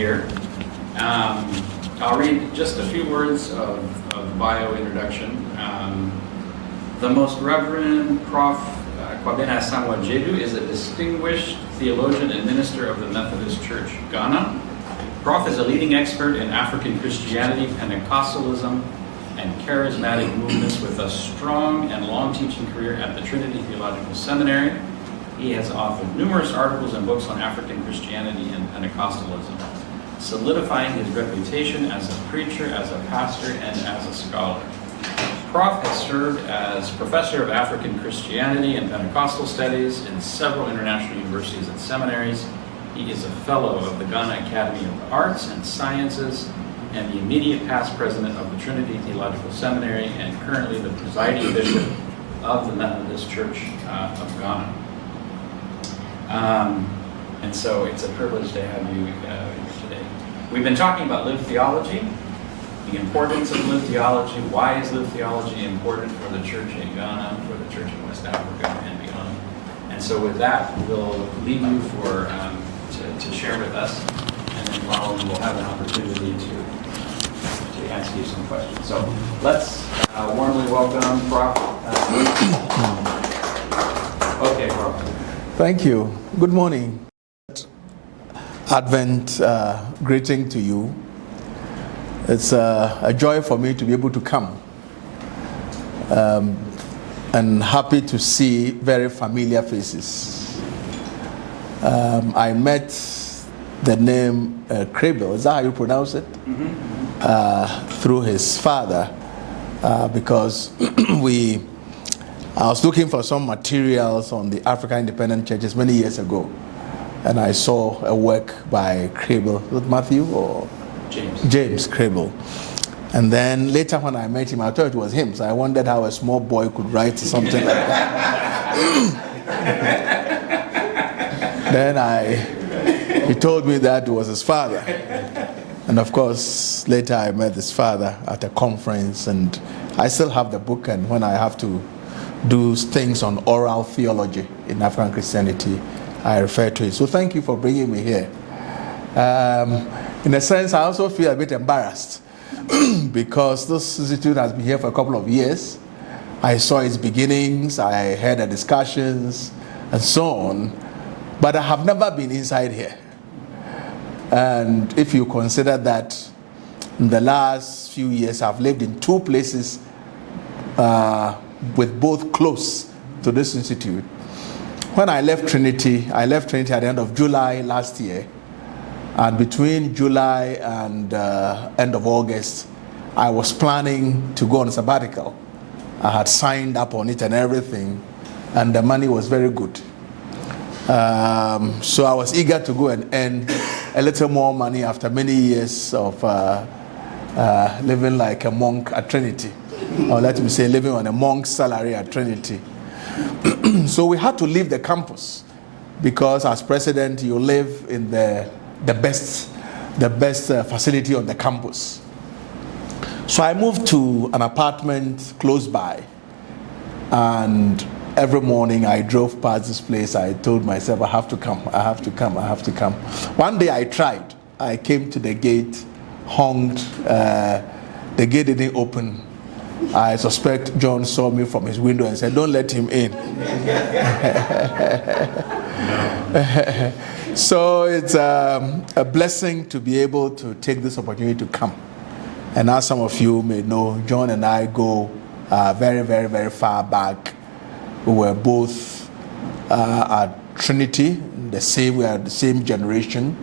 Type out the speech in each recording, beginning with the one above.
here. I'll read just a few words of the bio introduction. The Most Reverend Prof. Kwabena Asamoah-Gyadu is a distinguished theologian and minister of the Methodist Church, Ghana. Prof is a leading expert in African Christianity, Pentecostalism, and charismatic movements with a strong and long teaching career at the Trinity Theological Seminary. He has authored numerous articles and books on African Christianity and Pentecostalism, solidifying his reputation as a preacher, as a pastor, and as a scholar. Prof has served as professor of African Christianity and Pentecostal studies in several international universities and seminaries. He is a fellow of the Ghana Academy of Arts and Sciences and the immediate past president of the Trinity Theological Seminary and currently the presiding bishop of the Methodist Church of Ghana. And so it's a privilege to have you here today. We've been talking about lived theology, the importance of lived theology. Why is lived theology important for the church in Ghana, for the church in West Africa, and beyond? And so with that, we'll leave you for to share with us, and then following, we'll have an opportunity to ask you some questions. So let's warmly welcome Prof. Okay, Prof. Thank you. Good morning. Advent greeting to you. It's a joy for me to be able to come, and happy to see very familiar faces. I met the name Krabel, is that how you pronounce it? Mm-hmm. Through his father, because I was looking for some materials on the African independent churches many years ago, and I saw a work by Krabel. Was it Matthew or James Krabel? And then later when I met him, I thought it was him, so I wondered how a small boy could write something like that. Then he told me that it was his father. And of course, later I met his father at a conference, and I still have the book, and when I have to do things on oral theology in African Christianity, I refer to it. So thank you for bringing me here. In a sense, I also feel a bit embarrassed because this institute has been here for a couple of years. I saw its beginnings, I heard the discussions, and so on, but I have never been inside here. And if you consider that in the last few years I've lived in two places with both close to this institute. When I left Trinity at the end of July last year, and between July and end of August, I was planning to go on a sabbatical. I had signed up on it and everything, and the money was very good. So I was eager to go and earn a little more money after many years of living like a monk at Trinity. Or let me say, living on a monk's salary at Trinity. So we had to leave the campus because as president, you live in the best facility on the campus. So I moved to an apartment close by, and every morning I drove past this place. I told myself, I have to come. One day I tried. I came to the gate, honked, the gate didn't open. I suspect John saw me from his window and said, don't let him in. So it's a blessing to be able to take this opportunity to come. And as some of you may know, John and I go very, very, very far back. We were both at Trinity, we are the same generation.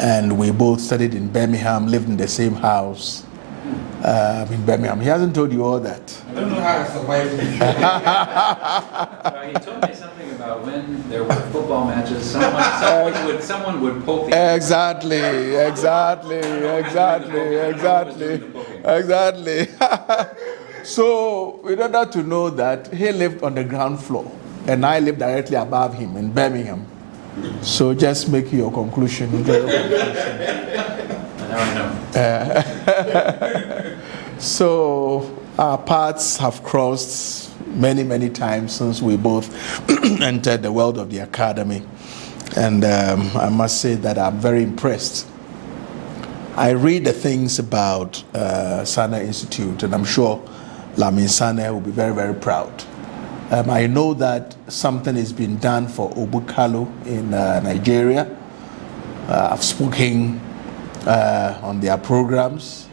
And we both studied in Birmingham, lived in the same house. In Birmingham. He hasn't told you all that. I don't know how I survived. He told me something about when there were football matches, someone would poke the Exactly. So in order to know that, he lived on the ground floor and I lived directly above him in Birmingham. So just make your conclusion. Now I know. So our paths have crossed many, many times since we both entered the world of the academy. And I must say that I'm very impressed I read the things about Sanneh Institute, and I'm sure Lamin Sanneh will be very, very proud. I know that something is being done for Obukalu in Nigeria. I've spoken on their programs.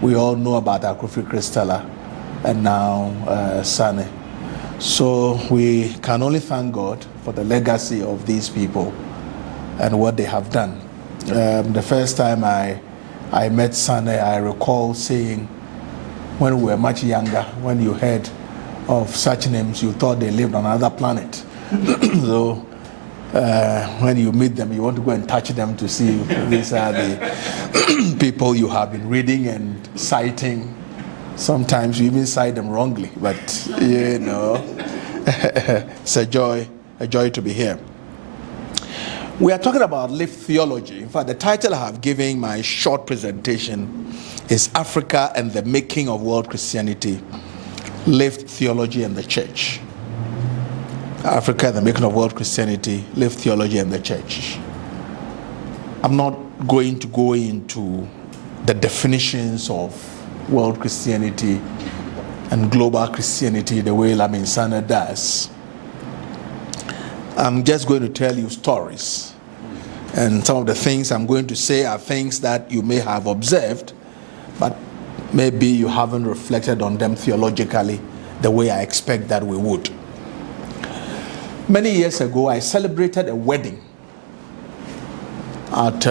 We all know about Akofi Christella and now Sanneh. So we can only thank God for the legacy of these people and what they have done. The first time I met Sanneh, I recall saying, when we were much younger, when you heard of such names, you thought they lived on another planet. So when you meet them, you want to go and touch them to see if these are the people you have been reading and citing. Sometimes you even cite them wrongly, but you know, it's a joy to be here. We are talking about lived theology. In fact, the title I have given my short presentation is Africa and the Making of World Christianity, Lived Theology and the Church. Africa and the Making of World Christianity, Lived Theology and the Church. I'm not going to go into the definitions of world Christianity and global Christianity the way Lamin Sanneh does. I'm just going to tell you stories. And some of the things I'm going to say are things that you may have observed, but maybe you haven't reflected on them theologically the way I expect that we would. Many years ago, I celebrated a wedding at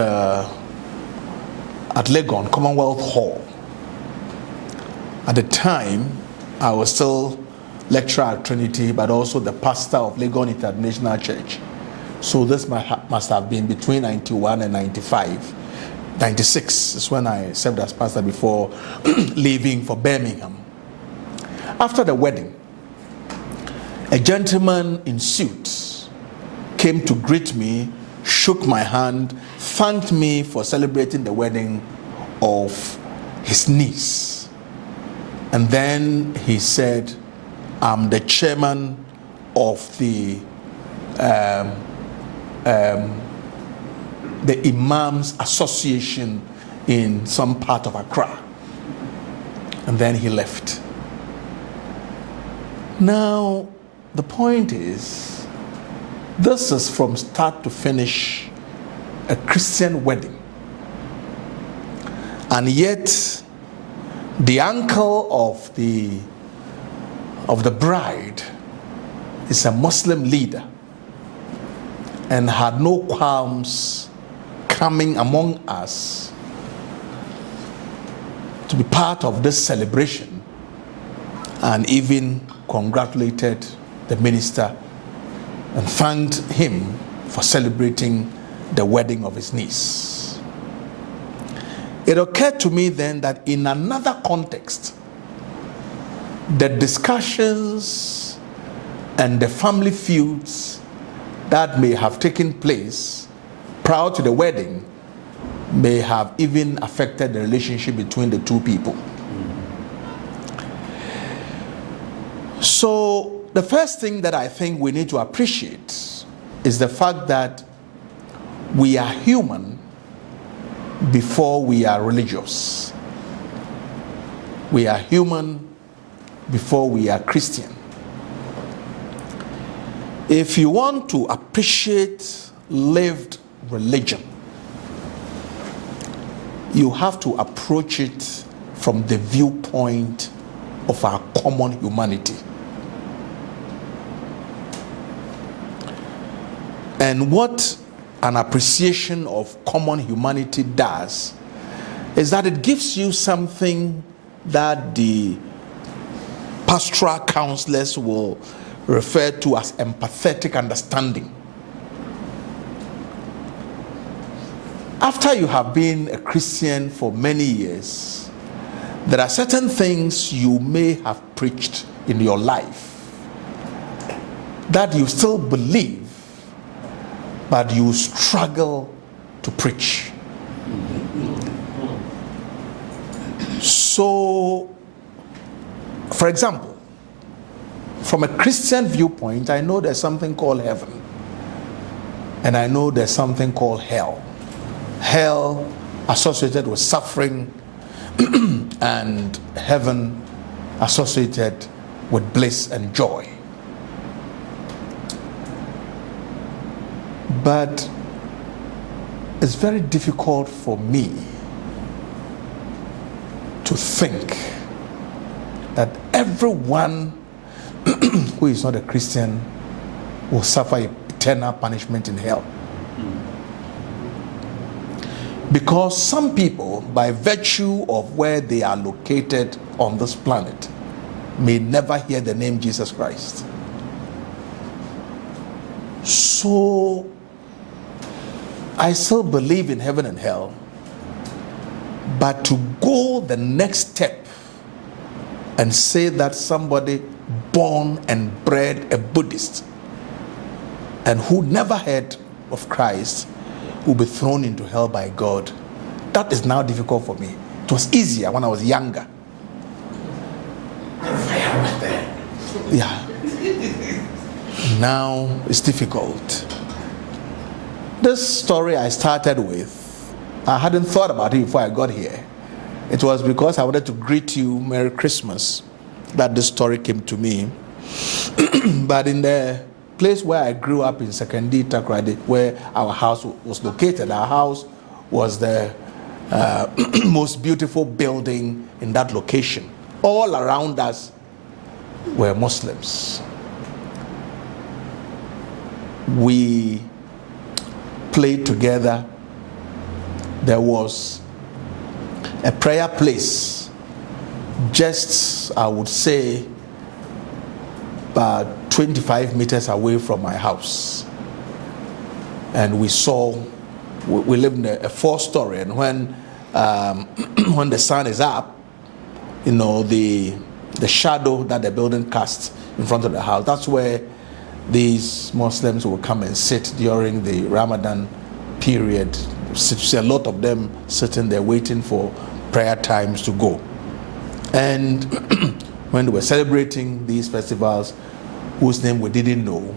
Legon, Commonwealth Hall. At the time, I was still lecturer at Trinity, but also the pastor of Legon International Church. So this must have been between 91 and 95. 96 is when I served as pastor before leaving for Birmingham. After the wedding, a gentleman in suit came to greet me, shook my hand, thanked me for celebrating the wedding of his niece. And then he said, I'm the chairman of the Imams Association in some part of Accra. And then he left. Now, the point is, this is from start to finish a Christian wedding. And yet, the uncle of the bride is a Muslim leader and had no qualms coming among us to be part of this celebration, and even congratulated the minister and thanked him for celebrating the wedding of his niece. It occurred to me then that in another context, the discussions and the family feuds that may have taken place prior to the wedding may have even affected the relationship between the two people. So the first thing that I think we need to appreciate is the fact that we are human before we are religious. We are human before we are Christian. If you want to appreciate lived religion, you have to approach it from the viewpoint of our common humanity. And what an appreciation of common humanity does is that it gives you something that the pastoral counselors will refer to as empathetic understanding. After you have been a Christian for many years, there are certain things you may have preached in your life that you still believe, but you struggle to preach. So, for example, from a Christian viewpoint, I know there's something called heaven, and I know there's something called hell. Hell associated with suffering, and heaven associated with bliss and joy. But it's very difficult for me to think that everyone who is not a Christian will suffer eternal punishment in hell. Because some people, by virtue of where they are located on this planet, may never hear the name Jesus Christ. So I still believe in heaven and hell, but to go the next step and say that somebody born and bred a Buddhist and who never heard of Christ will be thrown into hell by God, that is now difficult for me. It was easier when I was younger. Yeah. Now it's difficult. This story I started with, I hadn't thought about it before I got here. It was because I wanted to greet you Merry Christmas that this story came to me. But in the place where I grew up in Sekondi, Takoradi, where our house was located, our house was the most beautiful building in that location. All around us were Muslims. We played together. There was a prayer place just, I would say, about 25 meters away from my house. And we lived in a 4-story, and when the sun is up, you know, the shadow that the building casts in front of the house, that's where these Muslims will come and sit during the Ramadan period. See a lot of them sitting there waiting for prayer times to go. And when they were celebrating these festivals, whose name we didn't know,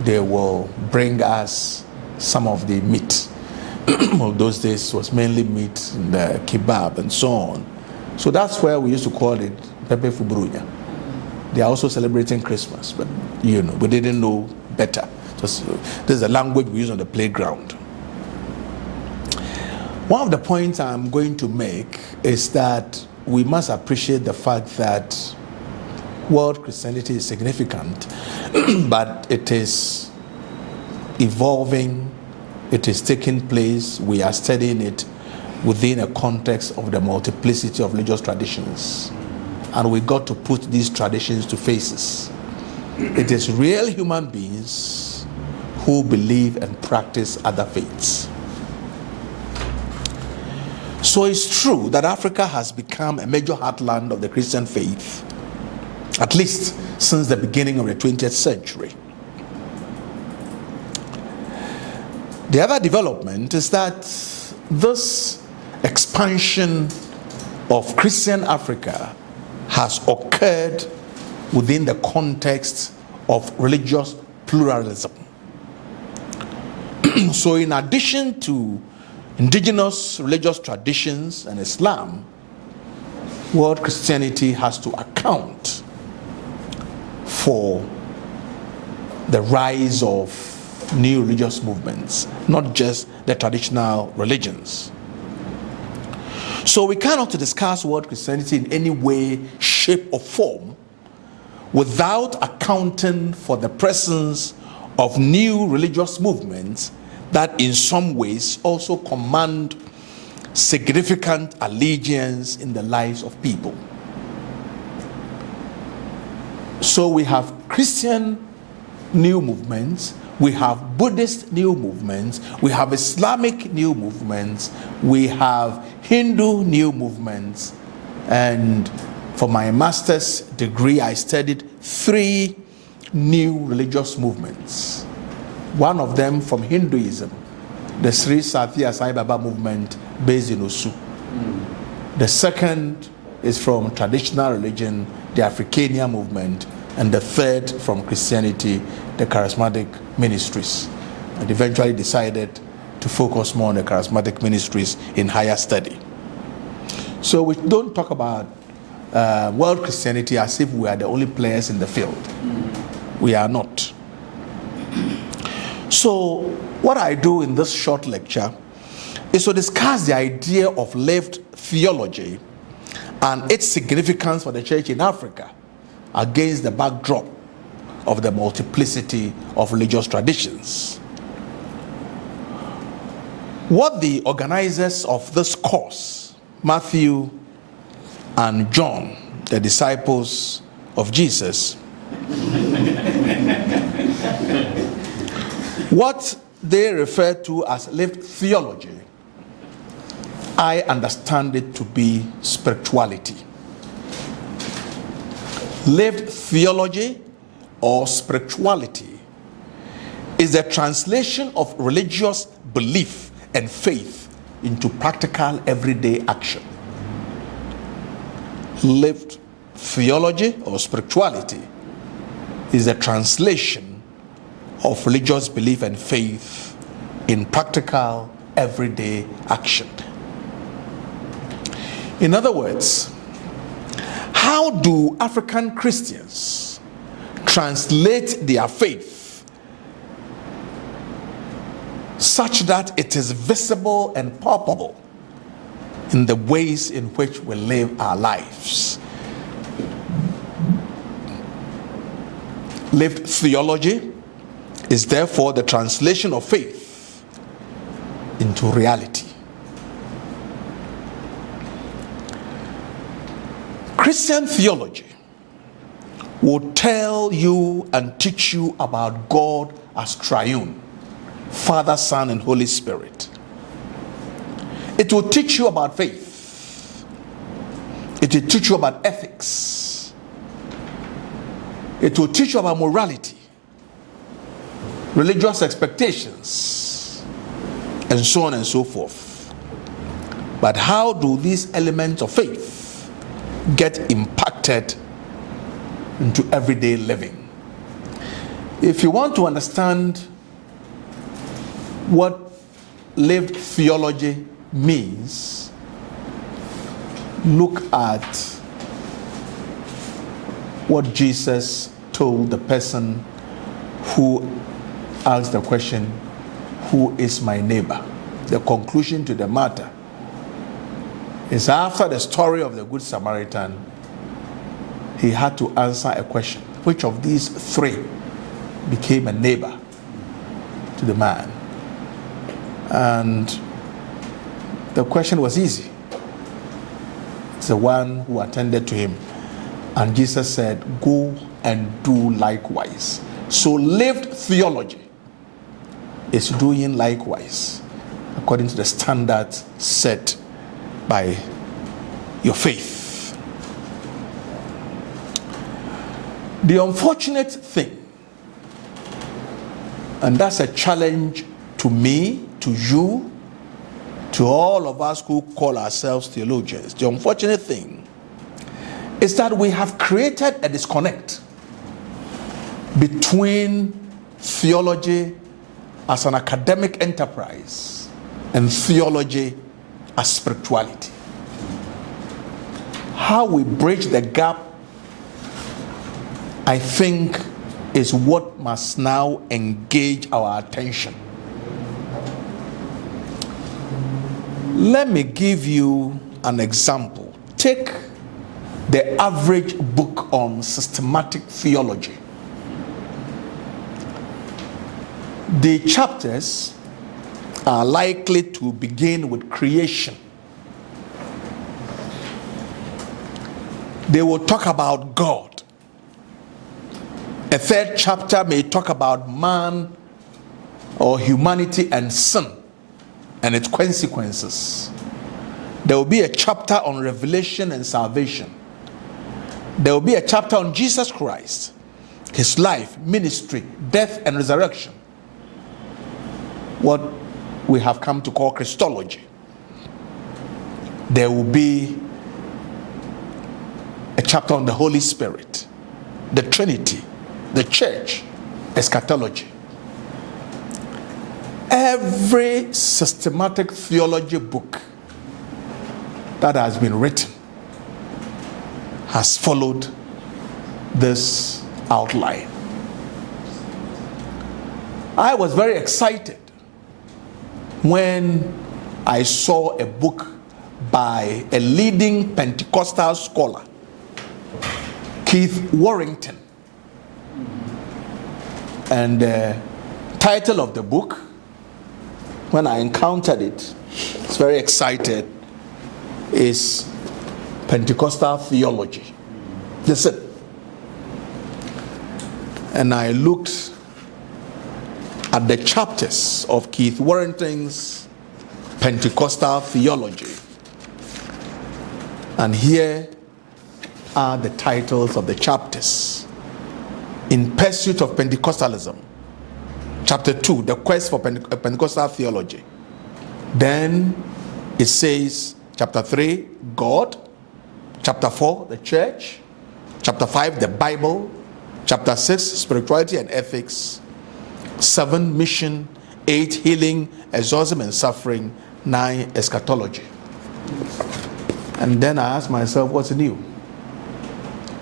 they will bring us some of the meat. Well, those days was mainly meat, and the kebab and so on. So that's where we used to call it Pepe Fubrunya. They are also celebrating Christmas, but you know, we didn't know better. This is a language we use on the playground. One of the points I'm going to make is that we must appreciate the fact that world Christianity is significant, but it is evolving, it is taking place, we are studying it within a context of the multiplicity of religious traditions. And we got to put these traditions to faces. It is real human beings who believe and practice other faiths. So it's true that Africa has become a major heartland of the Christian faith, at least since the beginning of the 20th century. The other development is that this expansion of Christian Africa has occurred within the context of religious pluralism. So in addition to indigenous religious traditions and Islam, world Christianity has to account for the rise of new religious movements, not just the traditional religions. So we cannot discuss world Christianity in any way, shape, or form without accounting for the presence of new religious movements that in some ways also command significant allegiance in the lives of people. So we have Christian new movements, we have Buddhist new movements, we have Islamic new movements, we have Hindu new movements, and for my master's degree I studied 3 new religious movements. One of them from Hinduism, the Sri Sathya Sai Baba movement based in Osu. The second is from traditional religion, the Africania movement, and the third from Christianity, the charismatic ministries. And eventually decided to focus more on the charismatic ministries in higher study. So we don't talk about world Christianity as if we are the only players in the field. We are not. So what I do in this short lecture is to discuss the idea of lived theology and its significance for the church in Africa against the backdrop of the multiplicity of religious traditions. What the organizers of this course, Matthew and John, the disciples of Jesus, what they refer to as lived theology, I understand it to be spirituality. Lived theology or spirituality is the translation of religious belief and faith into practical everyday action. Lived theology or spirituality is the translation of religious belief and faith in practical everyday action. In other words, how do African Christians translate their faith such that it is visible and palpable in the ways in which we live our lives? Lived theology is therefore the translation of faith into reality. Christian theology will tell you and teach you about God as triune, Father, Son, and Holy Spirit. It will teach you about faith. It will teach you about ethics. It will teach you about morality, religious expectations, and so on and so forth. But how do these elements of faith get impacted into everyday living? If you want to understand what lived theology means, look at what Jesus told the person who asked the question, "Who is my neighbor?" The conclusion to the matter is, after the story of the Good Samaritan, he had to answer a question: which of these three became a neighbor to the man? And the question was easy. It's the one who attended to him. And Jesus said, "Go and do likewise." So lived theology is doing likewise according to the standards set by your faith. The unfortunate thing, and that's a challenge to me, to you, to all of us who call ourselves theologians, the unfortunate thing is that we have created a disconnect between theology as an academic enterprise and theology as spirituality. How we bridge the gap, I think, is what must now engage our attention. Let me give you an example. Take the average book on systematic theology. The chapters are likely to begin with creation. They will talk about God. A third chapter may talk about man or humanity and sin and its consequences. There will be a chapter on revelation and salvation. There will be a chapter on Jesus Christ, his life, ministry, death, and resurrection. What we have come to call Christology. There will be a chapter on the Holy Spirit, the Trinity, the church, eschatology. every systematic theology book that has been written has followed this outline. I was very excited when I saw a book by a leading Pentecostal scholar, Keith Warrington. And the title of the book, when I encountered it, I was very excited, is Pentecostal Theology. Listen. And I looked at the chapters of Keith Warrington's Pentecostal Theology. And here are the titles of the chapters. In Pursuit of Pentecostalism, chapter 2, The Quest for Pentecostal Theology. Then it says, chapter 3, God. Chapter 4, the church. Chapter 5, the Bible. Chapter 6, spirituality and ethics. 7, mission. 8, healing, exorcism and suffering. 9, eschatology. And then I asked myself, what's new?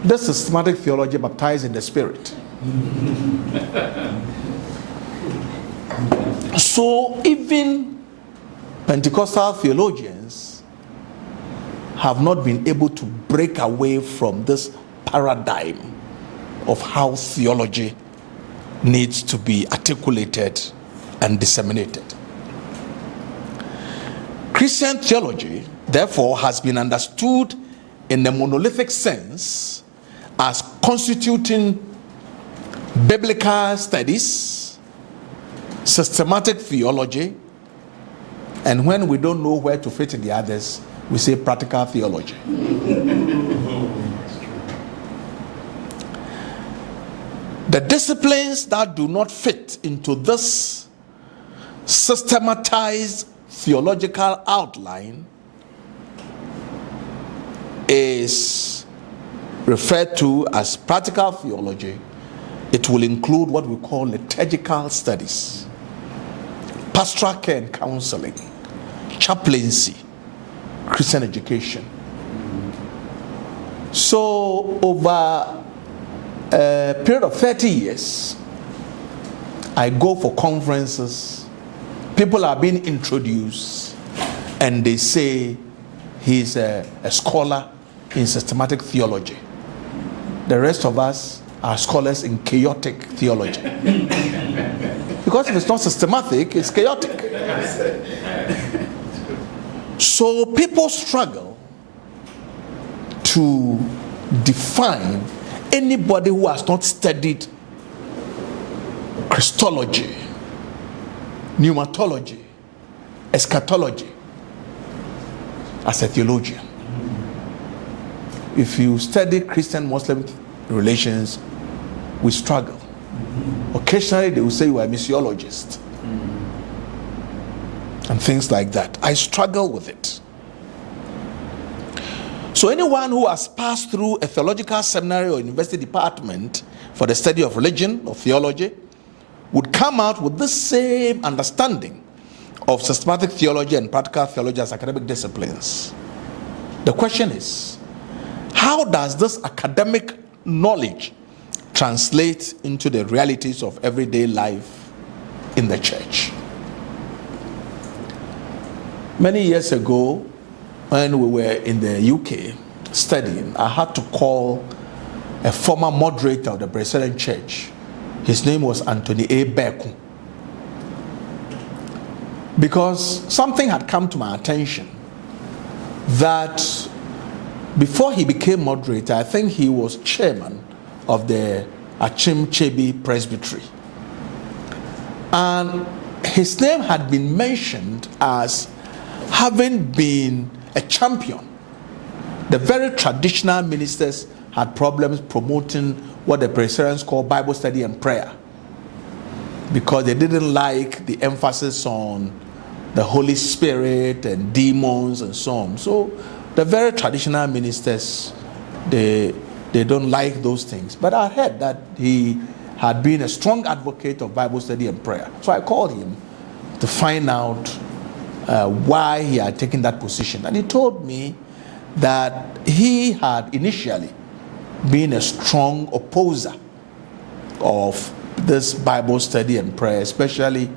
This systematic theology baptized in the Spirit. So even Pentecostal theologians have not been able to break away from this paradigm of how theology needs to be articulated and disseminated. Christian theology, therefore, has been understood in the monolithic sense as constituting biblical studies, systematic theology, and when we don't know where to fit in the others, we say practical theology. The disciplines that do not fit into this systematized theological outline is referred to as practical theology. It will include what we call liturgical studies, pastoral care and counseling, chaplaincy, Christian education. So over a period of 30 years, I go for conferences, people are being introduced, and they say he's a scholar in systematic theology. The rest of us are scholars in chaotic theology. Because if it's not systematic, it's chaotic. So people struggle to define anybody who has not studied Christology, pneumatology, eschatology as a theologian. If you study Christian-Muslim relations, we struggle. Occasionally they will say you are a missiologist and things like that. I struggle with it. So anyone who has passed through a theological seminary or university department for the study of religion or theology would come out with the same understanding of systematic theology and practical theology as academic disciplines. The question is, how does this academic knowledge translate into the realities of everyday life in the church? Many years ago, when we were in the UK studying, I had to call a former moderator of the Brazilian church. His name was Anthony A. Beku. Because something had come to my attention that before he became moderator, I think he was chairman of the Achim Chebi Presbytery. And his name had been mentioned as having been a champion. The very traditional ministers had problems promoting what the Presbyterians call Bible study and prayer, because they didn't like the emphasis on the Holy Spirit and demons and so on. So the very traditional ministers, they don't like those things. But I heard that he had been a strong advocate of Bible study and prayer. So I called him to find out why he had taken that position. And he told me that he had initially been a strong opposer of this Bible study and prayer, especially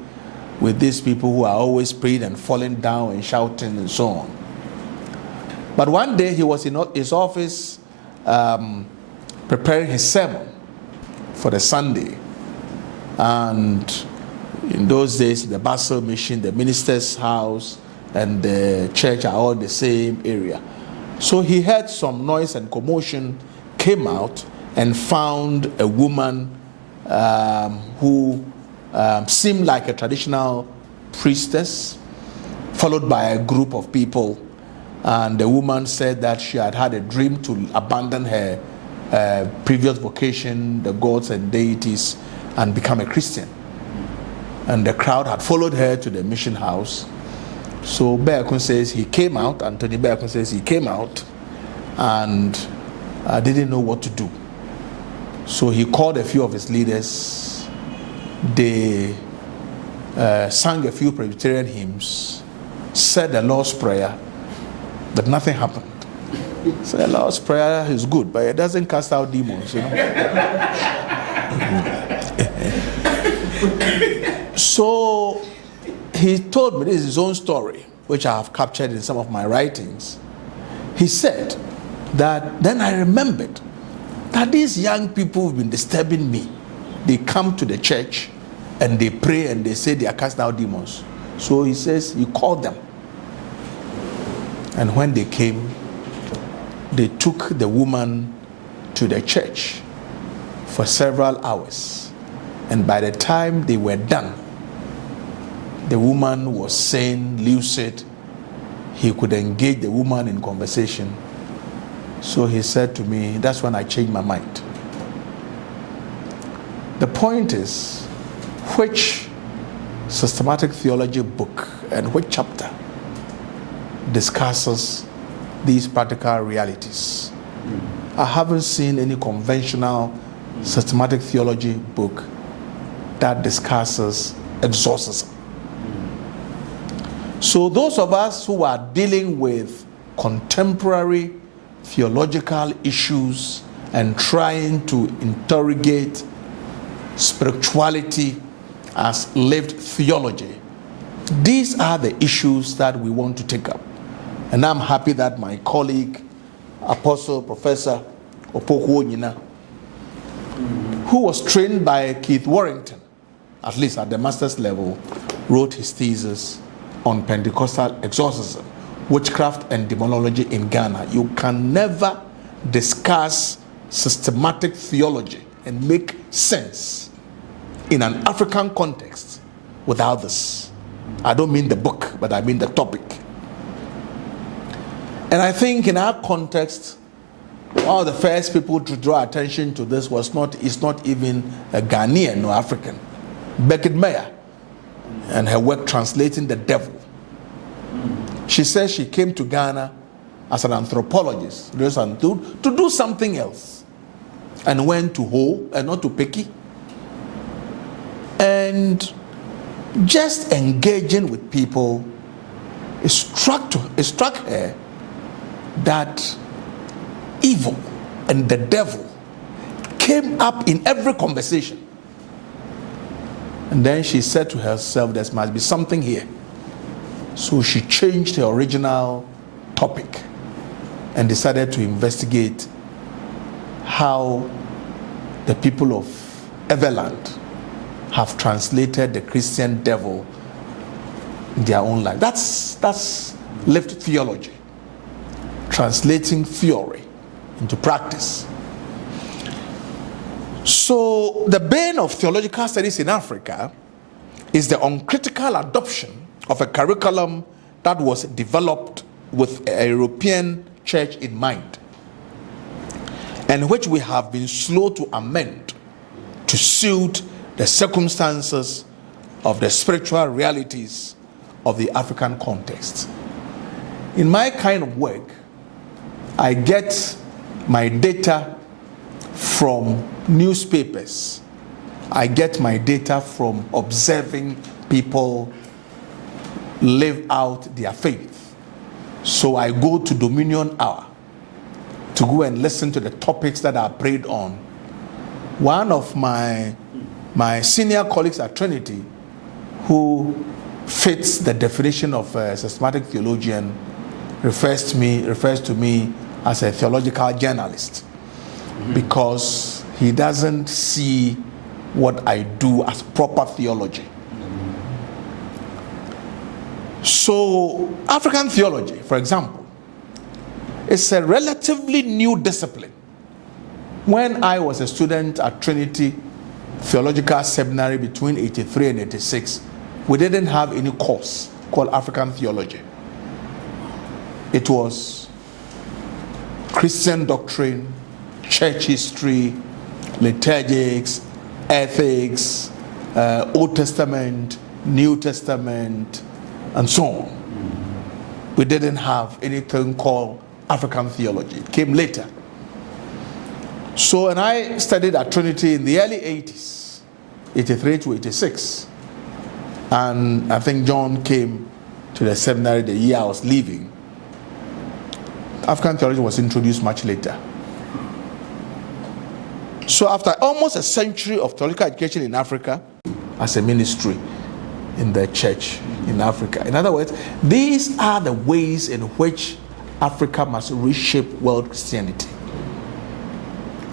with these people who are always praying and falling down and shouting and so on. But one day he was in his office preparing his sermon for the Sunday. And in those days, the Basel Mission, the minister's house, and the church are all in the same area. So he heard some noise and commotion, came out, and found a woman who seemed like a traditional priestess, followed by a group of people. And the woman said that she had had a dream to abandon her previous vocation, the gods and deities, and become a Christian. And the crowd had followed her to the mission house. So Beakun says he came out, Anthony Beakun says he came out and didn't know what to do. So he called a few of his leaders. They sang a few Presbyterian hymns, said the Lord's Prayer, but nothing happened. So the Lord's Prayer is good, but it doesn't cast out demons, you know. So he told me, this is his own story, which I have captured in some of my writings. He said that then I remembered that these young people have been disturbing me. They come to the church and they pray and they say they are cast out demons. So he says he called them. And when they came, they took the woman to the church for several hours. And by the time they were done, the woman was sane, lucid. He could engage the woman in conversation. So he said to me, that's when I changed my mind. The point is, which systematic theology book and which chapter discusses these practical realities? I haven't seen any conventional systematic theology book that discusses exorcism. So those of us who are dealing with contemporary theological issues and trying to interrogate spirituality as lived theology, these are the issues that we want to take up. And I'm happy that my colleague, Apostle Professor Opoku Onyina, who was trained by Keith Warrington, at least at the master's level, wrote his thesis on Pentecostal exorcism, witchcraft and demonology in Ghana. You can never discuss systematic theology and make sense in an African context without this. I don't mean the book, but I mean the topic. And I think in our context, one of the first people to draw attention to this is not even a Ghanaian or African, Beckett Meyer, and her work Translating the Devil. She says she came to Ghana as an anthropologist to do something else, and went to Ho and not to Peki. And just engaging with people, it struck her that evil and the devil came up in every conversation. And then she said to herself, there must be something here. So she changed her original topic and decided to investigate how the people of Everland have translated the Christian devil in their own life. That's lived theology, translating theory into practice. So the bane of theological studies in Africa is the uncritical adoption of a curriculum that was developed with a European church in mind, and which we have been slow to amend to suit the circumstances of the spiritual realities of the African context. In my kind of work, I get my data from newspapers. I get my data from observing people live out their faith. So I go to Dominion Hour to go and listen to the topics that are prayed on. One of my senior colleagues at Trinity, who fits the definition of a systematic theologian, refers to me as a theological journalist, because he doesn't see what I do as proper theology. So African theology, for example, is a relatively new discipline. When I was a student at Trinity Theological Seminary between 83 and 86, we didn't have any course called African theology. It was Christian doctrine, church history, liturgics, ethics, Old Testament, New Testament, and so on. We didn't have anything called African theology. It came later. So, and I studied at Trinity in the early 80s, 83 to 86. And I think John came to the seminary the year I was leaving. African theology was introduced much later. So after almost a century of theological education in Africa, as a ministry in the church in Africa. In other words, these are the ways in which Africa must reshape world Christianity.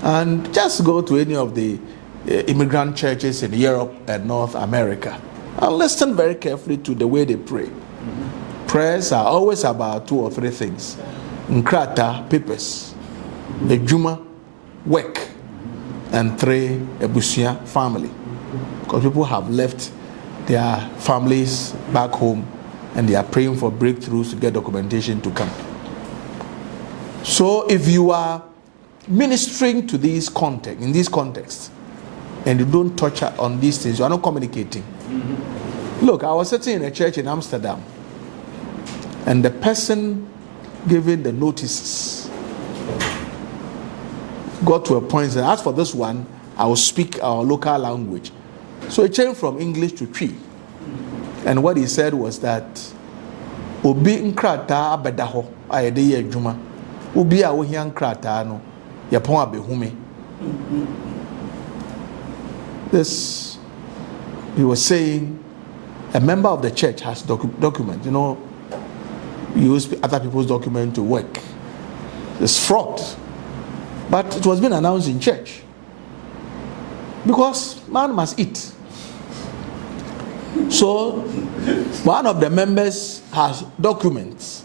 And just go to any of the immigrant churches in Europe and North America and listen very carefully to the way they pray. Prayers are always about 2 or 3 things: nkrata, papers, ejuma, work, and 3, ebusia, family. Because people have left their families back home and they are praying for breakthroughs to get documentation to come. So if you are ministering to these context, in this context, and you don't touch on these things, you are not communicating. Look, I was sitting in a church in Amsterdam, and the person giving the notices got to a point and said, as for this one, I will speak our local language. So it changed from English to Twi. And what he said was that obi nkrata abedaho ayede ye adwuma obi a wo hia nkrata no yapon abehume. This, he was saying, a member of the church has document. You know, you use other people's document to work. It's fraud. But it was being announced in church. Because man must eat. So one of the members has documents.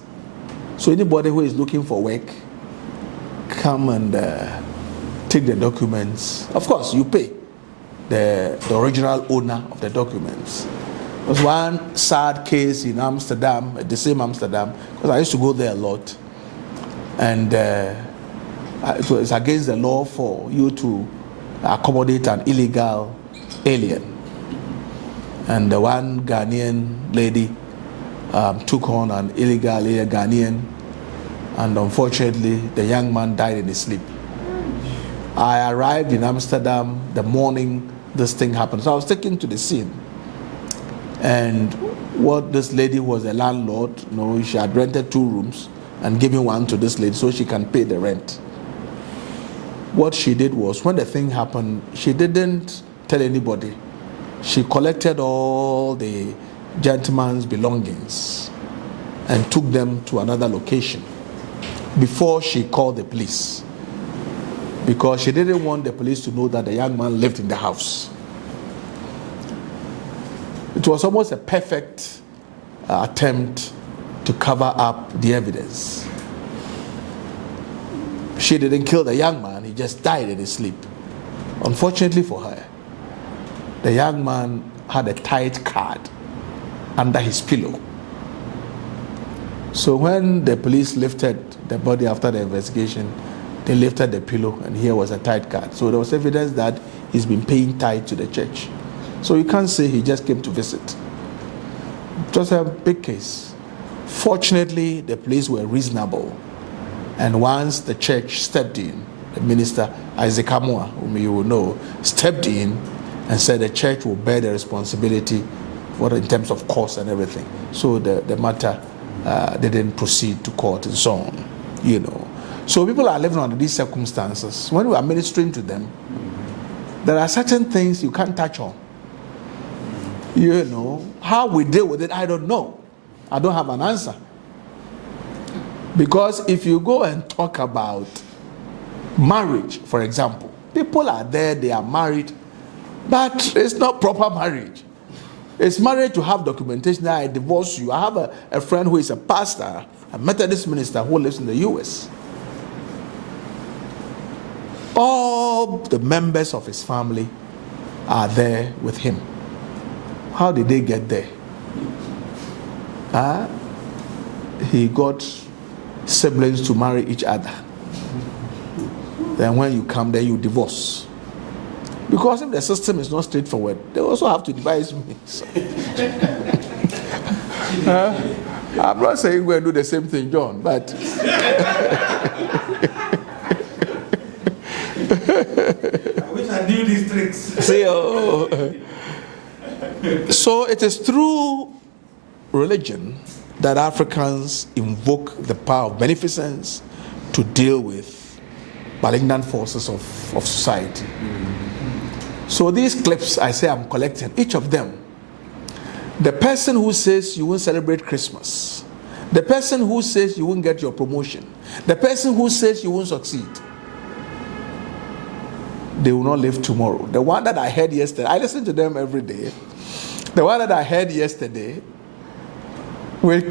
So anybody who is looking for work, come and take the documents. Of course, you pay the original owner of the documents. There was one sad case in Amsterdam, the same Amsterdam, because I used to go there a lot. And it was against the law for you to accommodate an illegal alien. And the one Ghanaian lady took on an illegal Ghanaian, and unfortunately the young man died in his sleep. I arrived in Amsterdam the morning this thing happened. So I was taken to the scene. And what this lady was a landlord, you know, she had rented 2 rooms and given one to this lady so she can pay the rent. What she did was, when the thing happened, she didn't tell anybody. She collected all the gentleman's belongings and took them to another location before she called the police, because she didn't want the police to know that the young man lived in the house. It was almost a perfect attempt to cover up the evidence. She didn't kill the young man, he just died in his sleep. Unfortunately for her, the young man had a tight card under his pillow. So when the police lifted the body after the investigation, they lifted the pillow and here was a tight card. So there was evidence that he's been paying tithe to the church. So you can't say he just came to visit. It was a big case. Fortunately, the police were reasonable. And once the church stepped in, the minister, Isaac Amoah, whom you will know, stepped in and said the church will bear the responsibility what in terms of cost and everything. So the matter didn't proceed to court and so on, you know. So people are living under these circumstances. When we are ministering to them, there are certain things you can't touch on. You know, how we deal with it, I don't know. I don't have an answer. Because if you go and talk about marriage, for example, people are there, they are married, but it's not proper marriage. It's marriage to have documentation that I divorce you. I have a friend who is a pastor, a Methodist minister who lives in the US. All the members of his family are there with him. How did they get there? He got siblings to marry each other. Then when you come there, you divorce. Because if the system is not straightforward, they also have to devise means. I'm not saying we're going to do the same thing, John, but I wish I knew these tricks. So it is through religion that Africans invoke the power of beneficence to deal with malignant forces of society. So these clips I say I'm collecting, each of them, the person who says you won't celebrate Christmas, the person who says you won't get your promotion, the person who says you won't succeed, they will not live tomorrow. The one that I heard yesterday, I listen to them every day. The one that I heard yesterday, which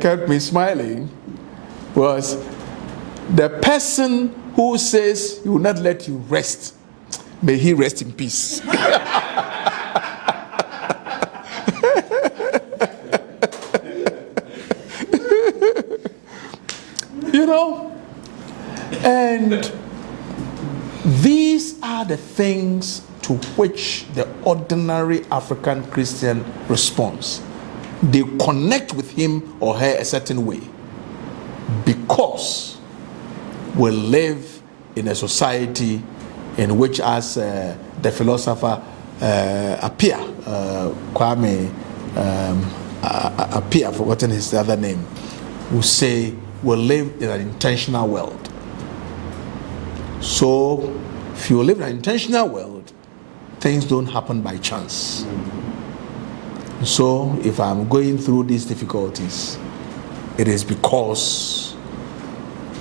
kept me smiling, was the person who says he will not let you rest. May he rest in peace. You know? And these are the things to which the ordinary African Christian responds. They connect with him or her a certain way because we live in a society in which, as the philosopher Kwabena Asamoah-Gyadu, I've forgotten his other name, who say we live in an intentional world. So if you live in an intentional world, things don't happen by chance. So if I'm going through these difficulties, it is because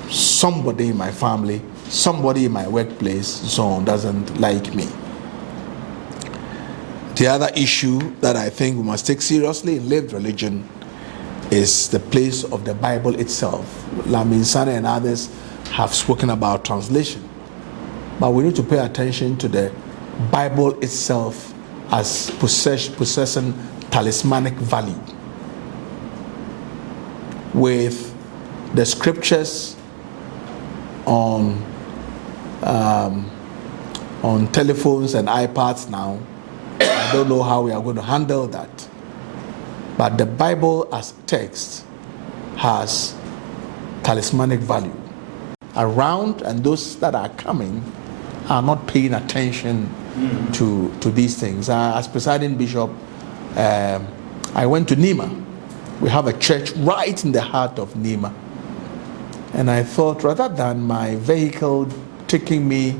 somebody in my family, somebody in my workplace, so on, doesn't like me. The other issue that I think we must take seriously in lived religion is the place of the Bible itself. Sanneh and others have spoken about translation, but we need to pay attention to the Bible itself as possessing talismanic value, with the scriptures on telephones and iPads now. I don't know how we are going to handle that, but the Bible as text has talismanic value around, and those that are coming are not paying attention to these things. As presiding bishop, I went to Nima. We have a church right in the heart of Nima, and I thought, rather than my vehicle taking me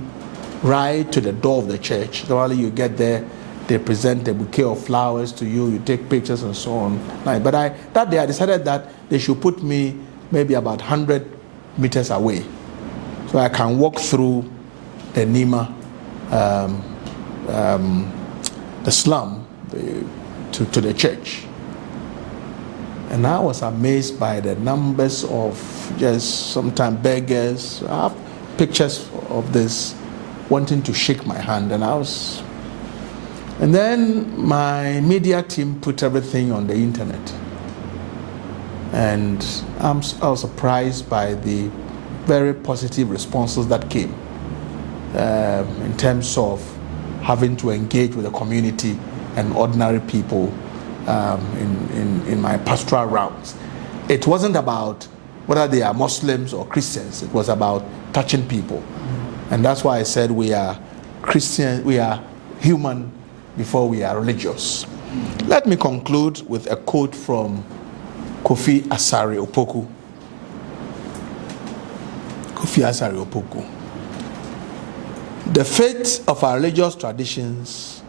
right to the door of the church, normally you get there, they present a bouquet of flowers to you, you take pictures and so on. But that day I decided that they should put me maybe about 100 meters away, so I can walk through the Nima, the slum, to the church. And I was amazed by the numbers of just sometimes beggars. I have pictures of this, wanting to shake my hand, and then my media team put everything on the internet, and I was surprised by the very positive responses that came in terms of having to engage with the community and ordinary people in my pastoral rounds. It wasn't about whether they are Muslims or Christians. It was about touching people, and that's why I said we are Christian, we are human before we are religious. Let me conclude with a quote from Kofi Asare-Opoku. Kofi Asare-Opoku. The fate of our religious traditions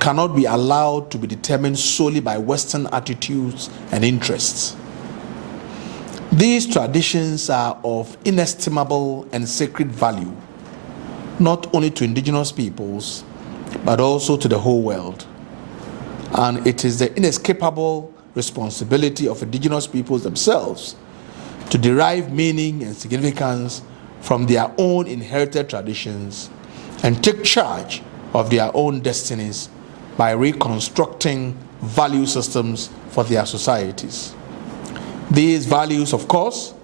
cannot be allowed to be determined solely by Western attitudes and interests. These traditions are of inestimable and sacred value, not only to indigenous peoples, but also to the whole world. And it is the inescapable responsibility of indigenous peoples themselves to derive meaning and significance from their own inherited traditions and take charge of their own destinies by reconstructing value systems for their societies. These values, of course,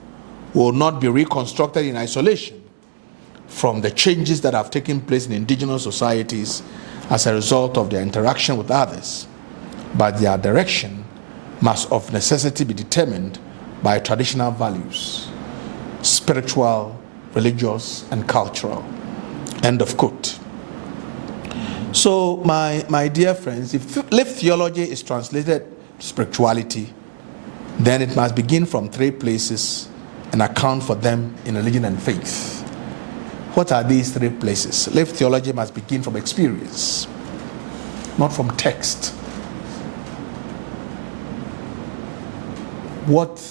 will not be reconstructed in isolation from the changes that have taken place in indigenous societies as a result of their interaction with others, but their direction must of necessity be determined by traditional values, spiritual, religious, and cultural. End of quote. So, my dear friends, if lived theology is translated to spirituality, then it must begin from three places and account for them in religion and faith. What are these three places? Lived theology must begin from experience, not from text. What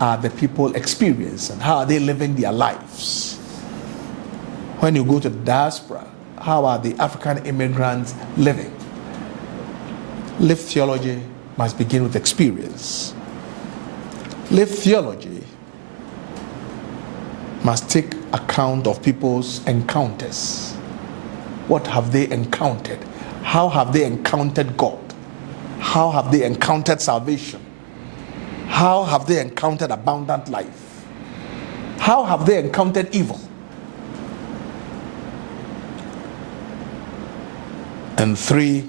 are the people experiencing? How are they living their lives? When you go to the diaspora, how are the African immigrants living? Lived theology must begin with experience. Lived theology must take account of people's encounters. What have they encountered? How have they encountered God? How have they encountered salvation? How have they encountered abundant life? How have they encountered evil? And three,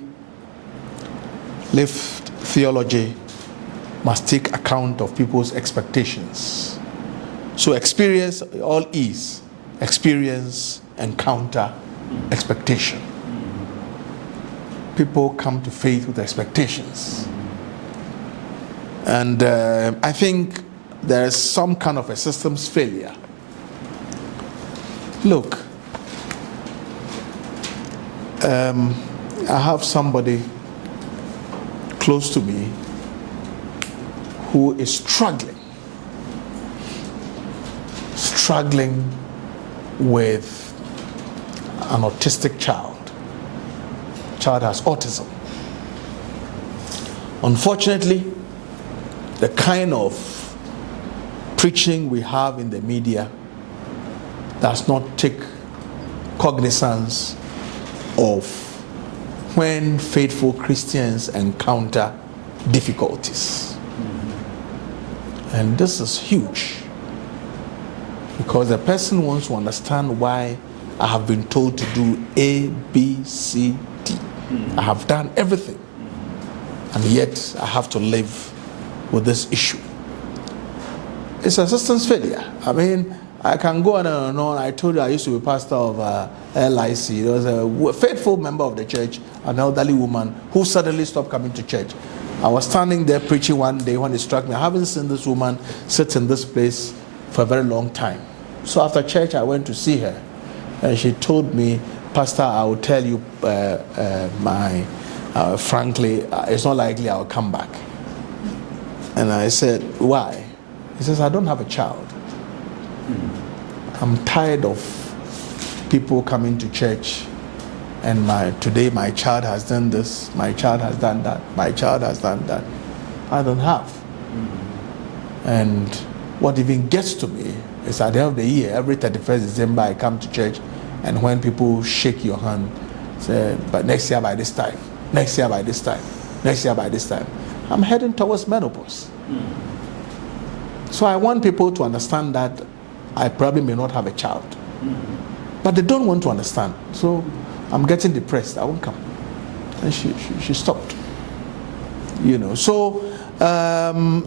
lived theology must take account of people's expectations. So experience, all is experience, encounter, expectation. People come to faith with expectations. And I think there is some kind of a systems failure. Look, I have somebody close to me who is struggling with an autistic child. Child has autism. Unfortunately, the kind of preaching we have in the media does not take cognizance of when faithful Christians encounter difficulties. And this is huge, because the person wants to understand why I have been told to do A, B, C, D. I have done everything, and yet I have to live with this issue. It's a systems failure. I mean, I can go on and on. I told you I used to be pastor of LIC. There was a faithful member of the church, an elderly woman, who suddenly stopped coming to church. I was standing there preaching one day when it struck me. I haven't seen this woman sit in this place for a very long time. So after church, I went to see her. And she told me, Pastor, I will tell you, frankly, it's not likely I'll come back. And I said, why? He says, I don't have a child. I'm tired of people coming to church and today my child has done this, my child has done that, my child has done that. I don't have. And what even gets to me is at the end of the year, every 31st December, I come to church, and when people shake your hand, say, but next year by this time, next year by this time, next year by this time, I'm heading towards menopause. So I want people to understand that I probably may not have a child. But they don't want to understand. So I'm getting depressed. I won't come. And she stopped. So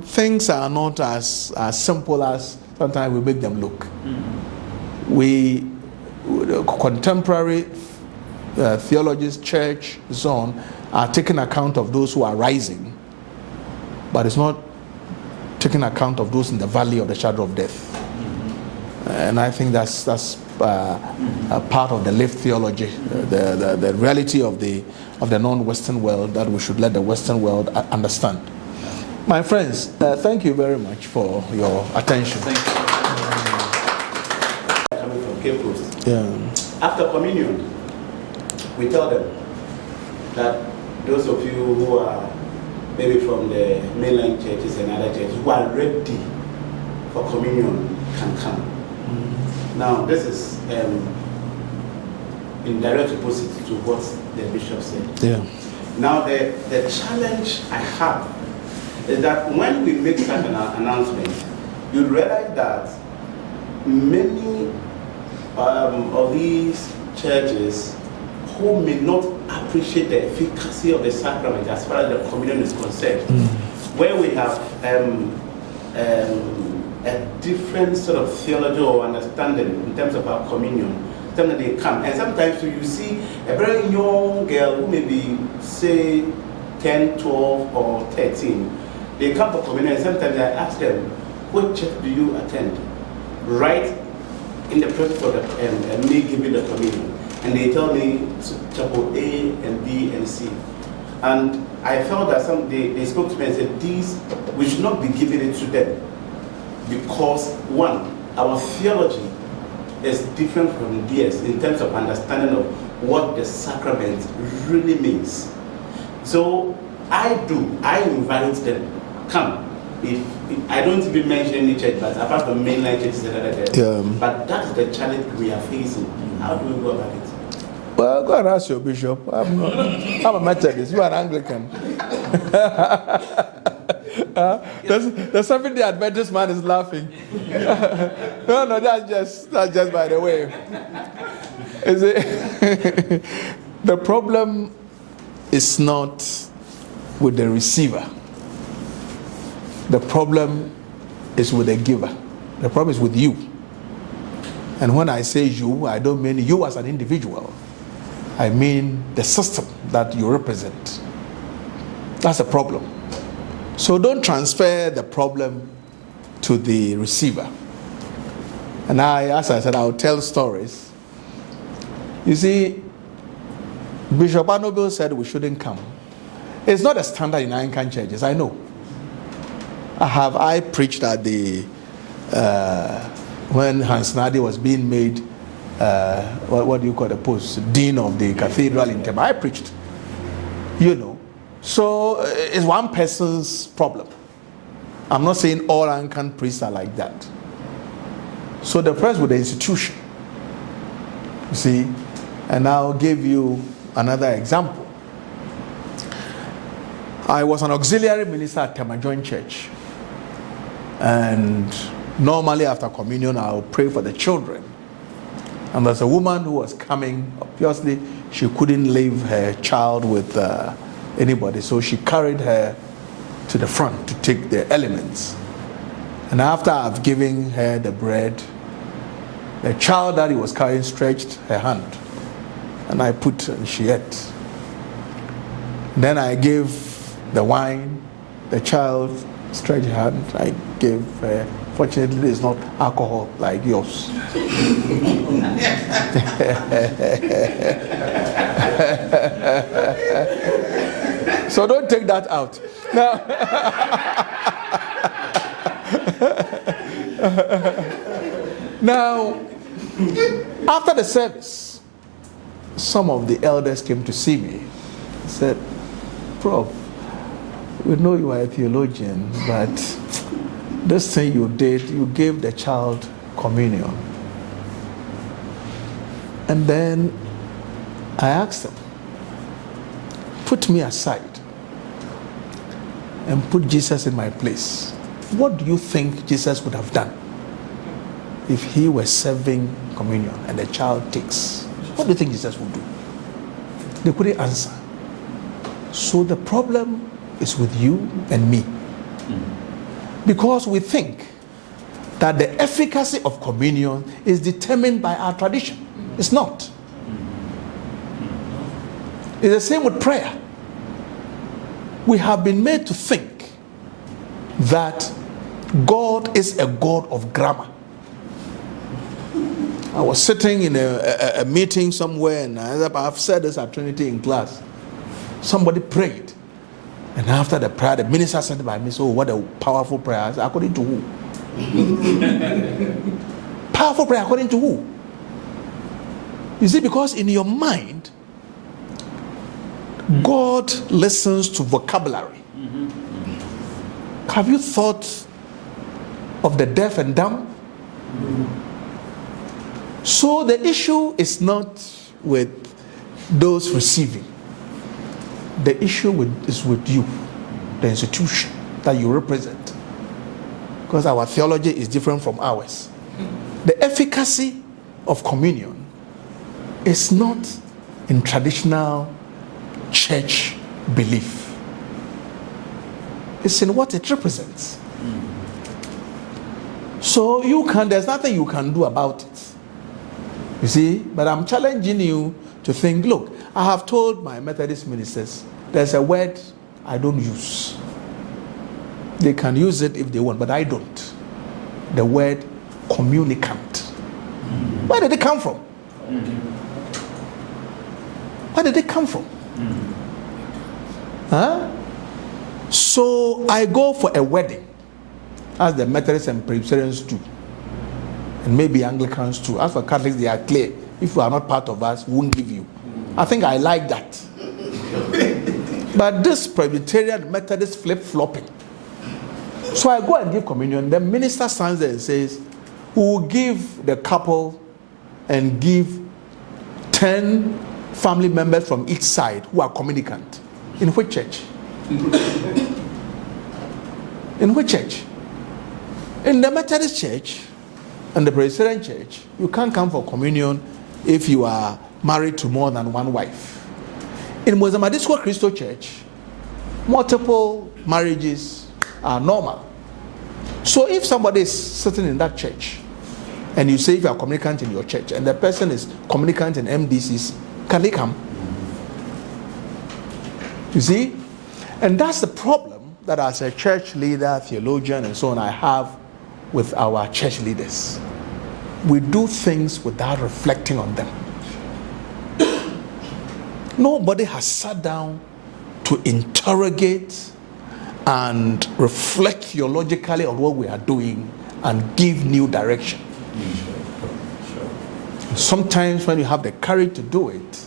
things are not as simple as sometimes we make them look. Contemporary theologies, church, so on, are taking account of those who are rising, but it's not taking account of those in the valley of the shadow of death. And I think that's a part of the lived theology, the reality of the non-Western world that we should let the Western world understand. My friends, thank you very much for your attention. Thank you. Coming from Cape Coast. Yeah. After communion, we tell them that those of you who are maybe from the mainland churches and other churches who are ready for communion can come. Now, this is in direct opposite to what the bishop said. Yeah. Now, the challenge I have is that when we make such an announcement, you realize that many of these churches who may not appreciate the efficacy of the sacrament as far as the communion is concerned, where we have a different sort of theology or understanding in terms of our communion, sometimes they come. And sometimes you see a very young girl who may be, say, 10, 12, or 13. They come for communion, and sometimes I ask them, what church do you attend? Right in the presence of me giving the communion. And they tell me chapel A and B and C. And I felt that they spoke to me and said, these, we should not be giving it to them. Because one, our theology is different from theirs in terms of understanding of what the sacrament really means. So I invite them, come. If I don't even mention any church, but apart from mainline churches and other churches. But that's the challenge we are facing. How do we go about it? Well, go and ask your bishop. I'm a Methodist. You are an Anglican. The Seventh-day Adventist man is laughing. No, that's just by the way. Is it? The problem is not with the receiver. The problem is with the giver. The problem is with you. And when I say you, I don't mean you as an individual. I mean the system that you represent. That's the problem. So don't transfer the problem to the receiver. And as I said, I'll tell stories. You see, Bishop Anobil said we shouldn't come. It's not a standard in Anglican churches, I know. I preached at the when Hans Nadi was being made what do you call the post? Dean of the cathedral in Tema. I preached. You know. So it's one person's problem. I'm not saying all Anglican priests are like that. So the first with the institution. You see? And I'll give you another example. I was an auxiliary minister at Tema Joint Church. And normally after communion, I'll pray for the children. And there's a woman who was coming. Obviously, she couldn't leave her child with anybody. So she carried her to the front to take the elements. And after I've given her the bread, the child that he was carrying stretched her hand. And I put, and she ate. Then I gave the wine. The child stretched her hand. I gave her. Fortunately, it's not alcohol like yours. So don't take that out. Now, after the service, some of the elders came to see me. Said, Prof, we know you are a theologian, but this thing you did, you gave the child communion. And then I asked them, put me aside and put Jesus in my place. What do you think Jesus would have done if he were serving communion and the child takes? What do you think Jesus would do? They couldn't answer. So the problem is with you and me. Because we think that the efficacy of communion is determined by our tradition. It's not. It's the same with prayer. we have been made to think that God is a God of grammar. I was sitting in a meeting somewhere, and I've said this at Trinity in class. Somebody prayed, and after the prayer, the minister said by me, "So what a powerful prayer!" I said, "According to who?" Powerful prayer according to who? You see, because in your mind, God listens to vocabulary. Have you thought of the deaf and dumb? So the issue is not with those receiving. The issue is with you, the institution that you represent. Because our theology is different from ours. The efficacy of communion is not in traditional church belief. It's in what it represents. So there's nothing you can do about it. You see, but I'm challenging you to think, look, I have told my Methodist ministers, there's a word I don't use. They can use it if they want, but I don't. The word communicant. Where did it come from? Where did it come from? Huh? So I go for a wedding, as the Methodists and Presbyterians do, and maybe Anglicans too. As for Catholics, they are clear. If you are not part of us, we won't give you. I think I like that. But this Presbyterian Methodist flip-flopping. So I go and give communion. The minister stands there and says, "We will give the couple and give 10 family members from each side who are communicant." In which church? In which church? In the Methodist church and the Presbyterian church, you can't come for communion if you are married to more than one wife. In Mozambique Christo Church, multiple marriages are normal. So if somebody is sitting in that church and you say if you are communicant in your church and the person is communicant in MDCC, can they come? You see? And that's the problem that as a church leader, theologian, and so on, I have with our church leaders. We do things without reflecting on them. Nobody has sat down to interrogate and reflect theologically on what we are doing and give new direction. Sometimes when you have the courage to do it,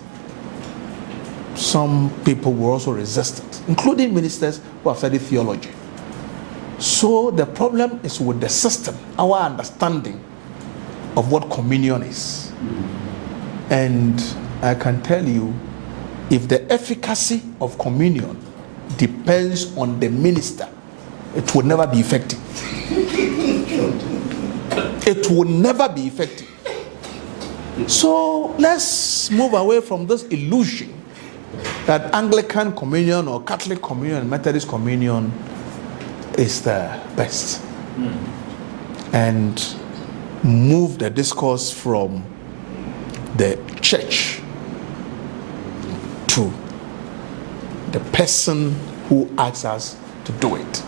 some people will also resist it, including ministers who have studied theology. So the problem is with the system, our understanding of what communion is. And I can tell you, if the efficacy of communion depends on the minister, it will never be effective. It will never be effective. So let's move away from this illusion that Anglican communion or Catholic communion and Methodist communion is the best. And move the discourse from the church to the person who asks us to do it.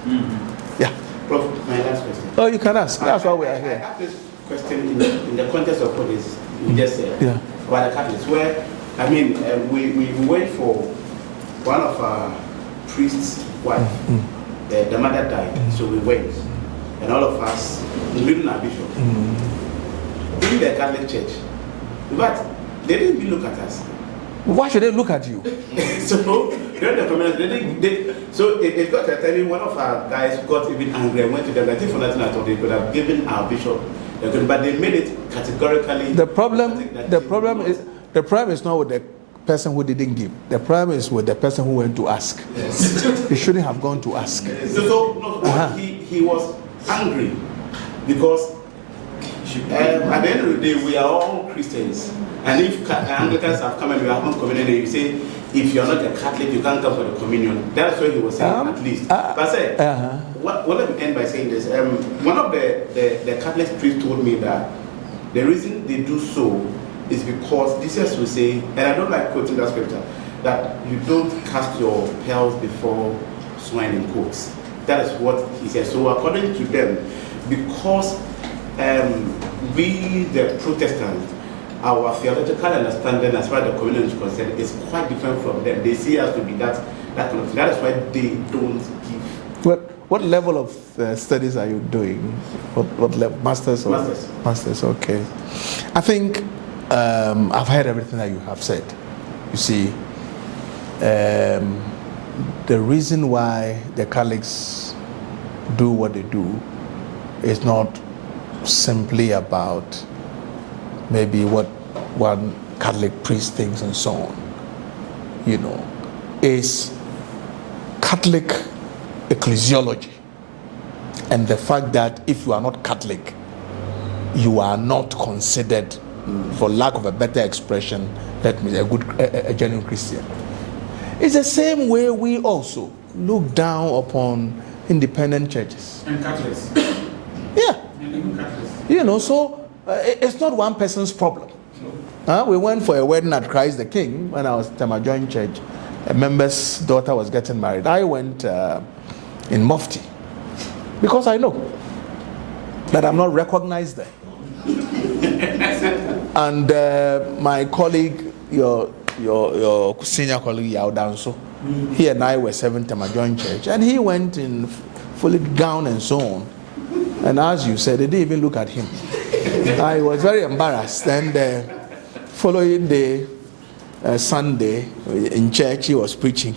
Yeah. Prof, my last question. Oh, you can ask. That's why we are here. I have this question in the context of what is you just said about the Catholics, where, I mean, we went for one of our priest's wife. The mother died, so we went. And all of us, including our bishop, in the Catholic Church, but they didn't even look at us. Why should they look at you? So during the community, so it got to tell you, one of our guys got even angry and went to them. I think for nothing at all, they could have given our bishop, but they made it categorically. The problem is not with the person who didn't give. The problem is with the person who went to ask. Yes. He shouldn't have gone to ask. He was angry because at the end of the day, we are all Christians. And if Anglicans have come and we haven't communion, you say, if you're not a Catholic, you can't come for the communion. That's what he was saying, at least. But say, what let me end by saying this. One of the Catholic priests told me that the reason they do so is because Jesus will say, and I don't like quoting that scripture, that you don't cast your pearls before swine in quotes. That is what he said. So according to them, because we, the Protestants, our theological understanding as far as the communion is concerned is quite different from them. They see us to be that kind of thing. That is why they don't give. What level of studies are you doing? What level? Masters? Masters. Masters, okay. I think I've heard everything that you have said. You see, the reason why the Catholics do what they do is not simply about maybe what one Catholic priest thinks and so on. You know, is Catholic ecclesiology and the fact that if you are not Catholic, you are not considered, for lack of a better expression, that means a genuine Christian. It's the same way we also look down upon independent churches. And Catholics. Yeah. And even Catholics. You know, so it's not one person's problem. We went for a wedding at Christ the King when I was at my joint church. A member's daughter was getting married. I went in Mufti because I know that I'm not recognized there. And my colleague, your senior colleague Yao Danso, he and I were serving at my joint church, and he went in fully gown and so on. And as you said, they didn't even look at him. I was very embarrassed. And following day, Sunday in church, he was preaching.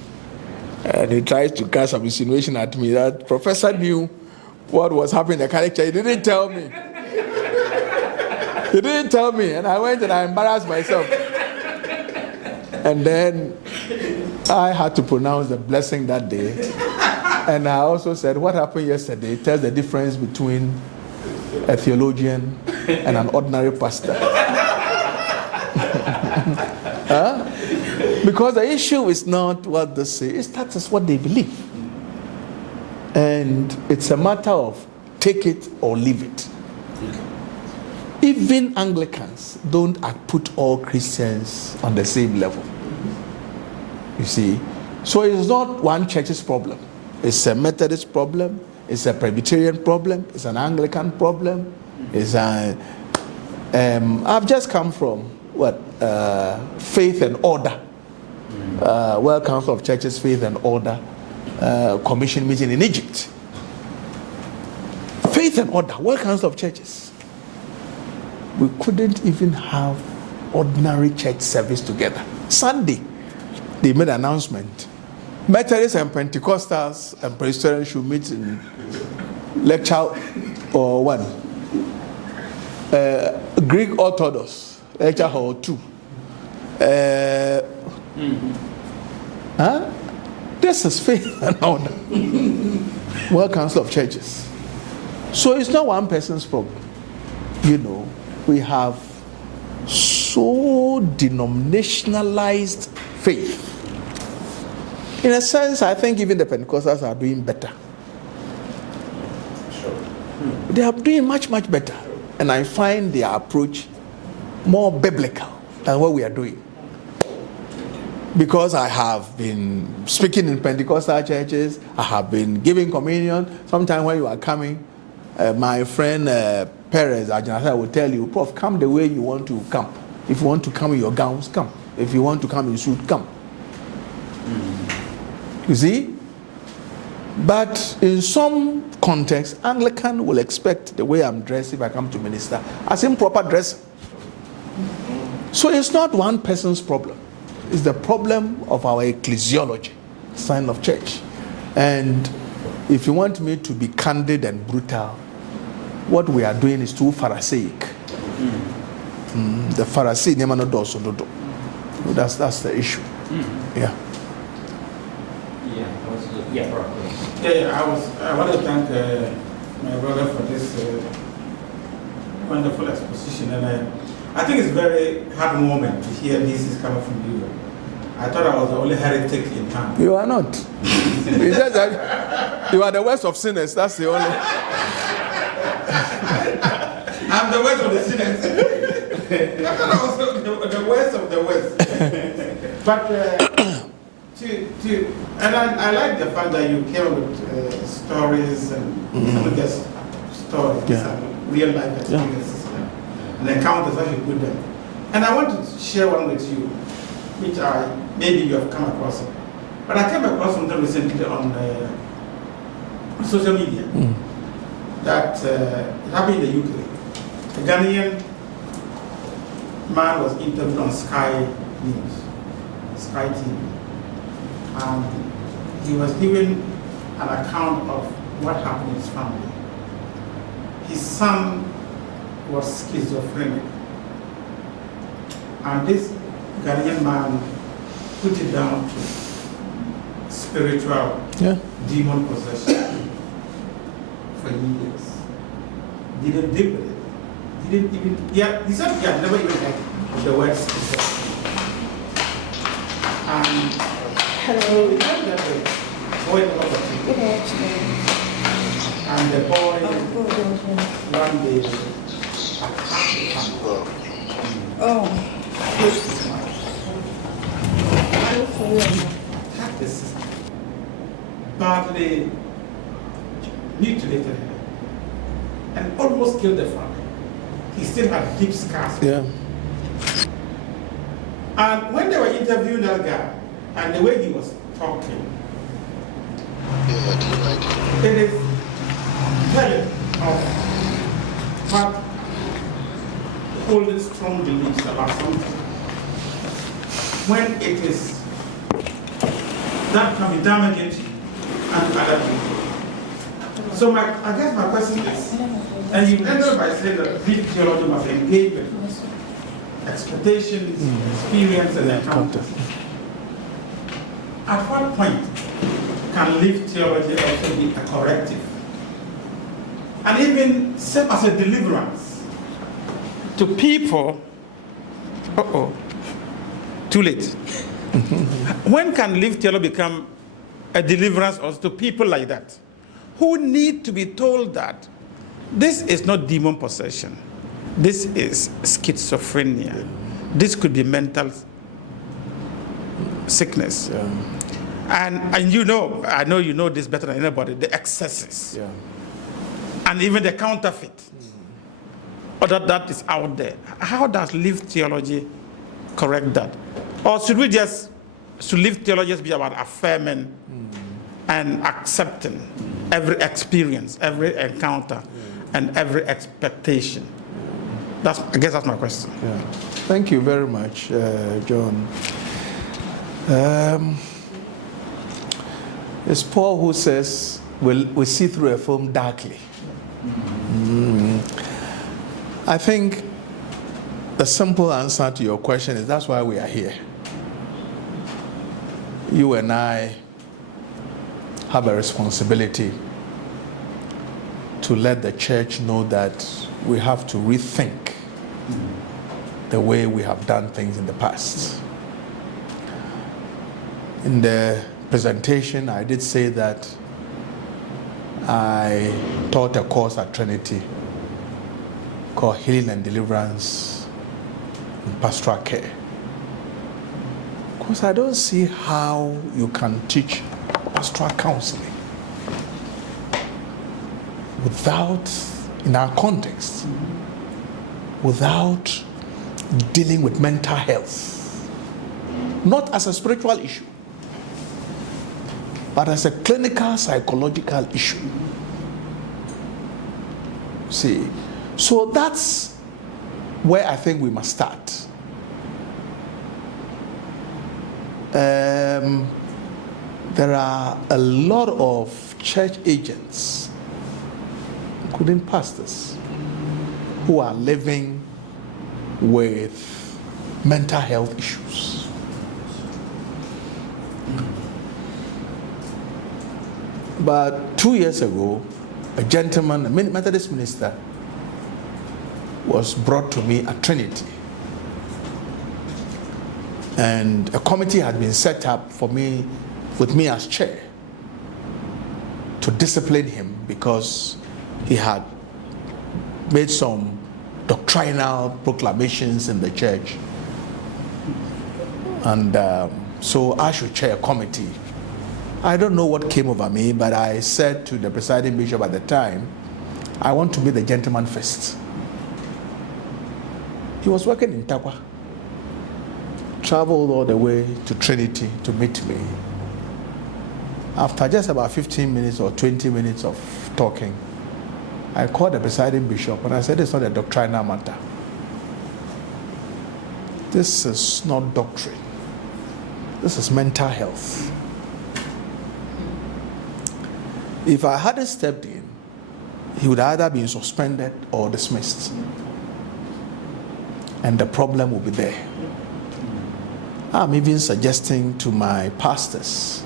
And he tried to cast some insinuation at me that Professor knew what was happening in the Catholic Church. He didn't tell me. He didn't tell me. And I went and I embarrassed myself. And then I had to pronounce the blessing that day. And I also said, what happened yesterday tells the difference between a theologian and an ordinary pastor. Huh? Because the issue is not what they say, it's that is what they believe. And it's a matter of take it or leave it. Even Anglicans don't put all Christians on the same level. You see? So it's not one church's problem. It's a Methodist problem, it's a Presbyterian problem, it's an Anglican problem, it's a... I've just come from, Faith and Order. World Council of Churches, Faith and Order, commission meeting in Egypt. Faith and Order, World Council of Churches. We couldn't even have ordinary church service together. Sunday, they made an announcement. Methodists and Pentecostals and Presbyterians should meet in lecture or one. Greek Orthodox, lecture hall 2. This is Faith and Order. World Council of Churches. So it's not one person's problem. You know, we have so denominationalized faith. In a sense, I think even the Pentecostals are doing better. They are doing much, much better. And I find their approach more biblical than what we are doing. Because I have been speaking in Pentecostal churches, I have been giving communion. Sometimes when you are coming, my friend Perez Ajanasa will tell you, Prof, come the way you want to come. If you want to come in your gowns, come. If you want to come in suit, come. You see? But in some contexts, Anglican will expect the way I'm dressed if I come to minister as improper dress. So it's not one person's problem. It's the problem of our ecclesiology, sign of church. And if you want me to be candid and brutal, what we are doing is too Pharisaic. The Pharisee never know does so do. That's the issue. Yeah. I want to thank my brother for this wonderful exposition, and I think it's a very hard moment to hear this is coming from you. I thought I was the only heretic in town. You are not. It's just that you are the worst of sinners. That's the only. I'm the worst of the sinners. I thought I was the worst of the worst. But And I like the fact that you came up with stories and some of the stories and real life experiences and encounters as you put them. And I want to share one with you, which maybe you have come across it. But I came across something recently on social media that it happened in the UK. A Ghanaian man was interviewed on Sky News, Sky TV. And he was given an account of what happened in his family. His son was schizophrenic. And this Ghanaian man put it down to spiritual demon possession for years. Didn't deal with it. Didn't even, he said he had never even heard the word schizophrenia. And hello, we had that boy and the boy one day attacked the sister, badly mutilated her, and almost killed the family. He still had deep scars. Yeah. And when they were interviewing that guy, and the way he was talking, it is telling of what holding strong beliefs about something. When it is, that can be damaging to other people. So I guess my question is, and you ended by saying that real theology must engage with expectations, experience, and encounters. At what point can lived theology also be a corrective? And even serve as a deliverance to people? Too late. When can lived theology become a deliverance also to people like that, who need to be told that this is not demon possession, this is schizophrenia, this could be mental sickness. And you know, I know you know this better than anybody, the excesses. And even the counterfeit. Or that is out there. How does lived theology correct that? Or should lived theology just be about affirming and accepting every experience, every encounter, and every expectation? I guess that's my question. Thank you very much, John. It's Paul who says, we see through a film darkly. I think the simple answer to your question is that's why we are here. You and I have a responsibility to let the church know that we have to rethink the way we have done things in the past. In the presentation, I did say that I taught a course at Trinity called Healing and Deliverance in Pastoral Care. Because I don't see how you can teach pastoral counseling without, in our context, without dealing with mental health. Not as a spiritual issue, but as a clinical psychological issue. See, so that's where I think we must start. There are a lot of church agents, including pastors, who are living with mental health issues. But 2 years ago, a gentleman, a Methodist minister, was brought to me at Trinity. And a committee had been set up for me, with me as chair, to discipline him because he had made some doctrinal proclamations in the church. And So I should chair a committee. I don't know what came over me, but I said to the presiding bishop at the time, I want to meet the gentleman first. He was working in Takwa, traveled all the way to Trinity to meet me. After just about 15 minutes or 20 minutes of talking, I called the presiding bishop and I said, it's not a doctrinal matter. This is not doctrine. This is mental health. If I hadn't stepped in, he would either be suspended or dismissed. And the problem will be there. I'm even suggesting to my pastors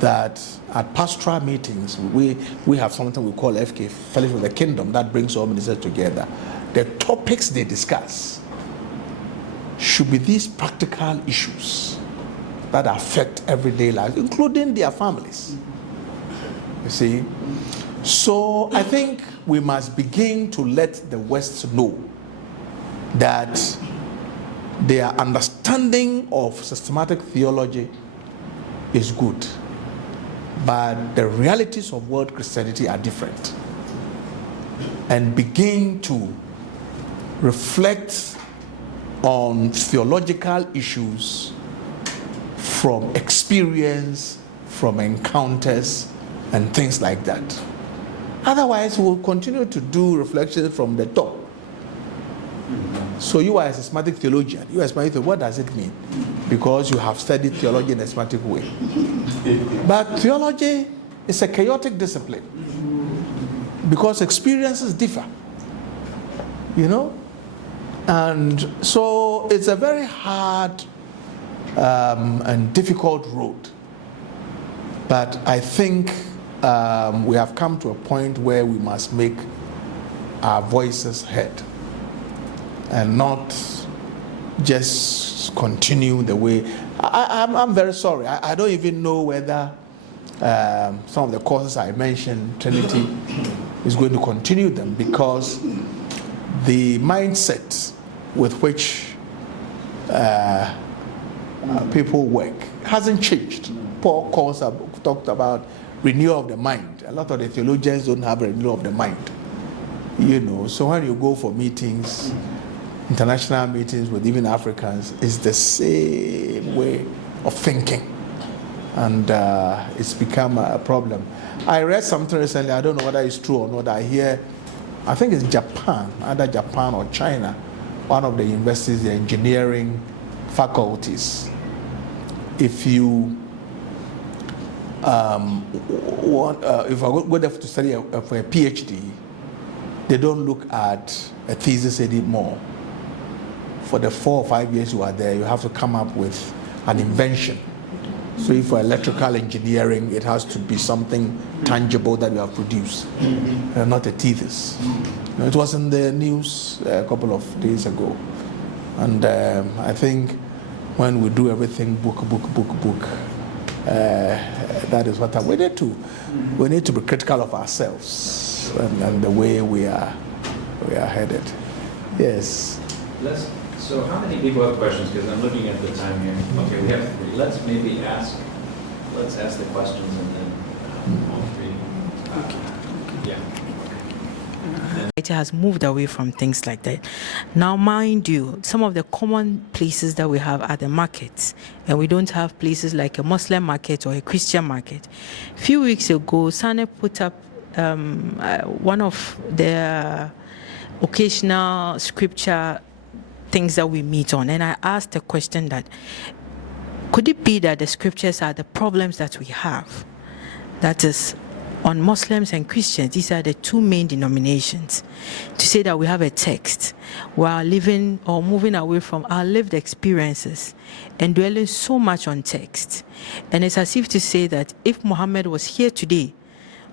that at pastoral meetings, we have something we call FK, Fellowship of the Kingdom, that brings all ministers together. The topics they discuss should be these practical issues that affect everyday life, including their families. You see? So I think we must begin to let the West know that their understanding of systematic theology is good, but the realities of world Christianity are different, and begin to reflect on theological issues from experience, from encounters, and things like that. Otherwise, we'll continue to do reflections from the top. So you are a systematic theologian. You are a systematic theologian. What does it mean? Because you have studied theology in a systematic way. But theology is a chaotic discipline because experiences differ. You know? And so it's a very hard and difficult road. But I think we have come to a point where we must make our voices heard and not just continue the way. I'm very sorry. I don't even know whether some of the courses I mentioned, Trinity, is going to continue them, because the mindset with which people work hasn't changed. Paul talked about renewal of the mind. A lot of the theologians don't have a renewal of the mind. You know, so when you go for meetings, international meetings with even Africans, it's the same way of thinking. And it's become a problem. I read something recently, I don't know whether it's true or not. I hear, I think it's Japan, either Japan or China, one of the universities, the engineering faculties. If you if I go there to study for a PhD, they don't look at a thesis anymore. For the 4 or 5 years you are there, you have to come up with an invention. So if for electrical engineering, it has to be something tangible that you have produced, not a thesis. It was in the news a couple of days ago. And I think when we do everything book, that is what we need to. We need to be critical of ourselves and the way we are headed. Yes. So how many people have questions? Because I'm looking at the time here. Okay, we have 3. Let's ask the questions and then all 3. Yeah. It has moved away from things like that. Now, mind you, some of the common places that we have are the markets, and we don't have places like a Muslim market or a Christian market. A few weeks ago, Sanneh put up one of the occasional scripture things that we meet on, and I asked the question that, could it be that the scriptures are the problems that we have? That is, on Muslims and Christians, these are the 2 main denominations. To say that we have a text, we are living or moving away from our lived experiences and dwelling so much on text. And it's as if to say that if Muhammad was here today,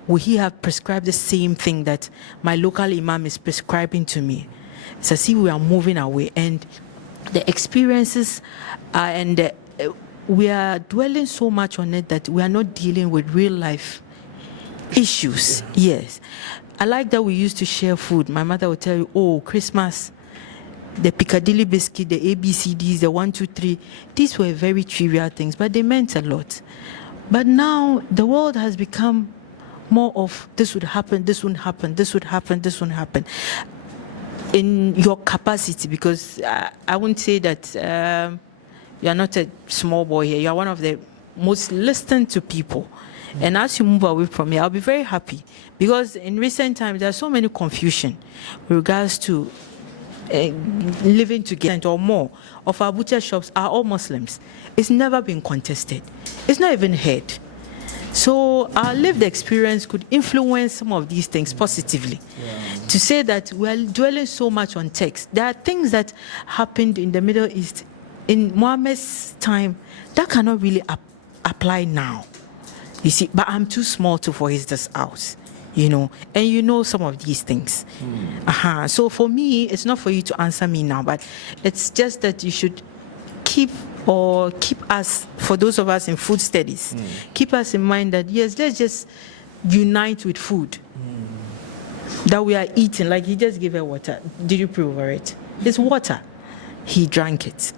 would he have prescribed the same thing that my local imam is prescribing to me? It's as if we are moving away, and the experiences we are dwelling so much on it that we are not dealing with real life issues. Yes. I like that we used to share food. My mother would tell you, oh, Christmas, the Piccadilly biscuit, the ABCDs, the 1, 2, 3, these were very trivial things, but they meant a lot. But now the world has become more of this would happen, this wouldn't happen, this would happen, this wouldn't happen. In your capacity, because I wouldn't say that you are not a small boy here, you are one of the most listened to people. And as you move away from here, I'll be very happy, because in recent times there's so many confusion with regards to living together or more of our butcher shops are all Muslims. It's never been contested. It's not even heard. So our lived experience could influence some of these things positively. To say that we're dwelling so much on text, there are things that happened in the Middle East in Muhammad's time that cannot really apply now. You see, but I'm too small to voice this out, you know, and you know some of these things. So for me, it's not for you to answer me now, but it's just that you should keep us, for those of us in food studies, keep us in mind that, yes, let's just unite with food that we are eating. Like he just gave her water. Did you pray over it? It's water. He drank it.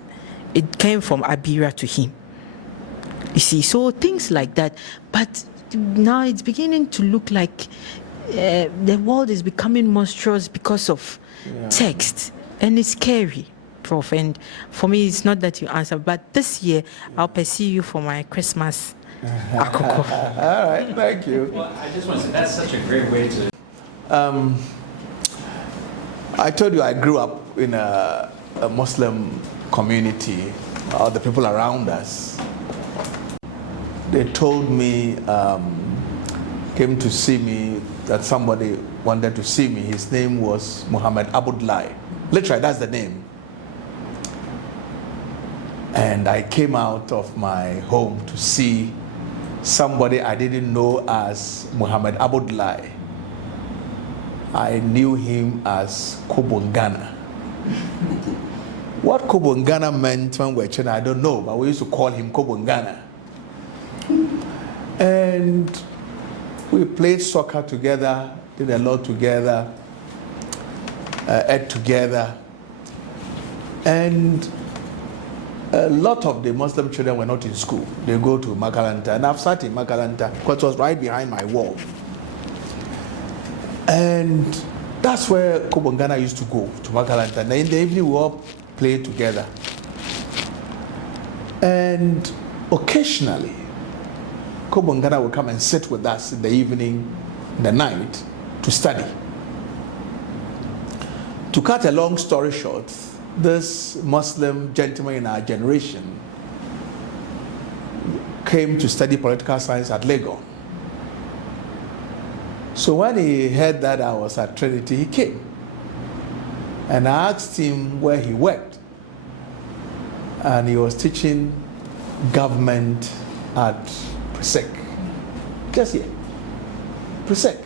It came from Abira to him. You see, so things like that. But now it's beginning to look like the world is becoming monstrous because of text. And it's scary, Prof. And for me, it's not that you answer, but this year, I'll pursue you for my Christmas. All right, thank you. Well, I just want to say that's such a great way to... I told you I grew up in a Muslim community, all the people around us. They told me, came to see me, that somebody wanted to see me. His name was Muhammad Abdullahi. Literally, that's the name. And I came out of my home to see somebody I didn't know as Muhammad Abdullahi. I knew him as Kwabena. What Kwabena meant when we were children, I don't know, but we used to call him Kwabena. And we played soccer together, did a lot together, ate together. And a lot of the Muslim children were not in school. They go to Makalanta, and I've sat in Makalanta because it was right behind my wall. And that's where Kwabena used to go, to Makalanta. And in the evening, we all played together. And occasionally, Kwabena would come and sit with us in the evening, in the night, to study. To cut a long story short, this Muslim gentleman in our generation came to study political science at Lagos. So when he heard that I was at Trinity, he came. And I asked him where he worked. And he was teaching government at Presec. Just here. Presec.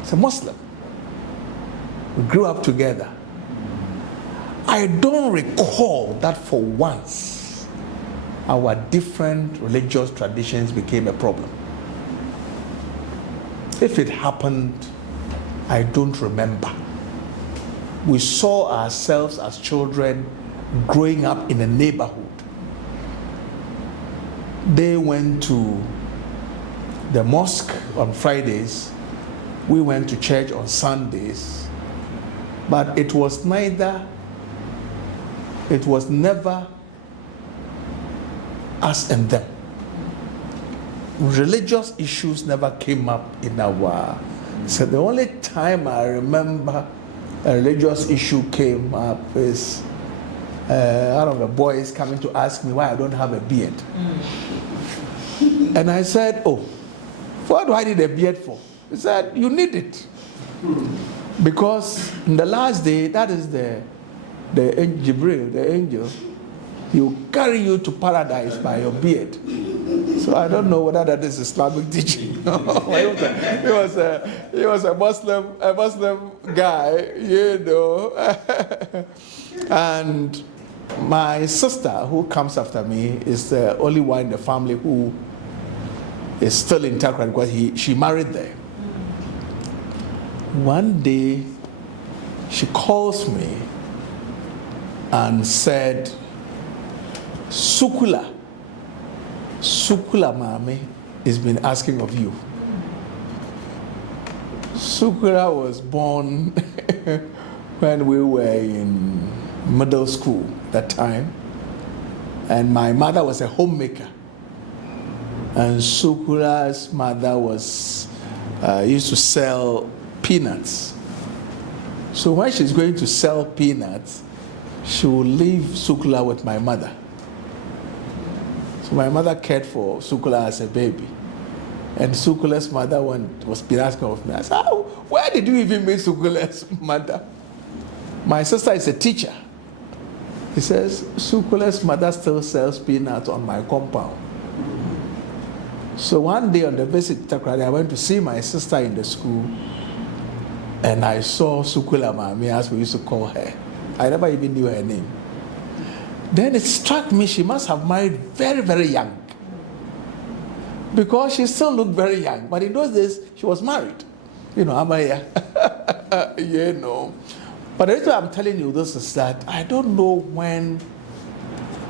He's a Muslim. We grew up together. I don't recall that for once our different religious traditions became a problem. If it happened, I don't remember. We saw ourselves as children growing up in a neighborhood. They went to the mosque on Fridays. We went to church on Sundays. But it was never us and them. Religious issues never came up in our... So the only time I remember a religious issue came up is one of the boys coming to ask me why I don't have a beard. And I said, oh, what do I need a beard for? He said, you need it. Because in the last day, that is the Jibril, the angel, he will carry you to paradise by your beard. So I don't know whether that is Islamic teaching. He was a Muslim guy, you know. And my sister, who comes after me, is the only one in the family who is still in Takran because she married there. One day, she calls me and said, Sukula Mami has been asking of you. Sukula was born when we were in middle school that time, and my mother was a homemaker, and Sukula's mother was used to sell peanuts. So when she's going to sell peanuts, she will leave Sukula with my mother. So my mother cared for Sukula as a baby. And Sukula's mother was been asking of me. I said, oh, where did you even meet Sukula's mother? My sister is a teacher. He says, Sukula's mother still sells peanuts on my compound. So one day on the visit, I went to see my sister in the school, and I saw Sukula Mami, as we used to call her. I never even knew her name. Then it struck me she must have married very, very young, because she still looked very young. But in those days, she was married. Amaya. But the reason I'm telling you this is that I don't know when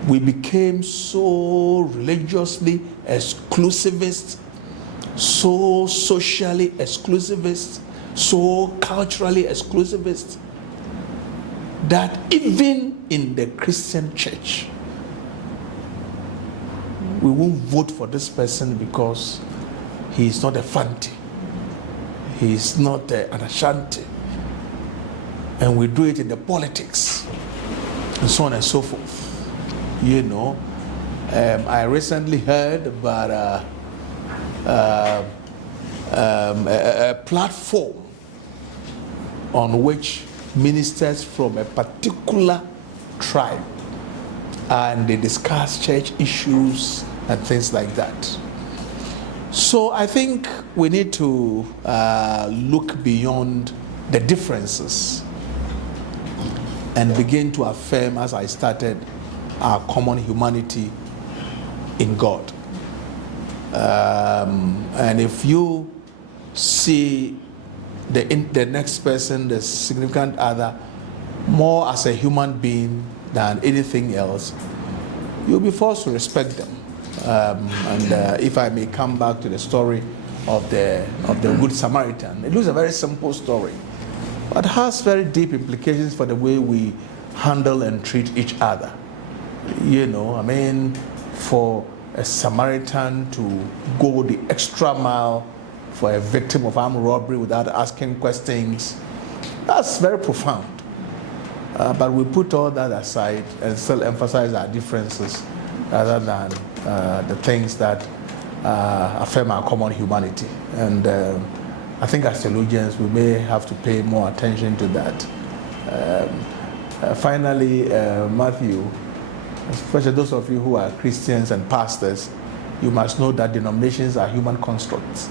we became so religiously exclusivist, so socially exclusivist, so culturally exclusivist, that even in the Christian church, we won't vote for this person because he is not a Fanti, he is not an Ashanti, and we do it in the politics, and so on and so forth. I recently heard about a platform on which ministers from a particular tribe, and they discuss church issues and things like that. So I think we need to look beyond the differences and begin to affirm, as I started, our common humanity in God. And if you see the next person, the significant other, more as a human being than anything else, you'll be forced to respect them. And if I may come back to the story of the Good Samaritan, it looks a very simple story, but has very deep implications for the way we handle and treat each other. For a Samaritan to go the extra mile for a victim of armed robbery without asking questions, that's very profound. But we put all that aside and still emphasize our differences rather than the things that affirm our common humanity. And I think as theologians, we may have to pay more attention to that. Finally, Matthew, especially those of you who are Christians and pastors, you must know that denominations are human constructs.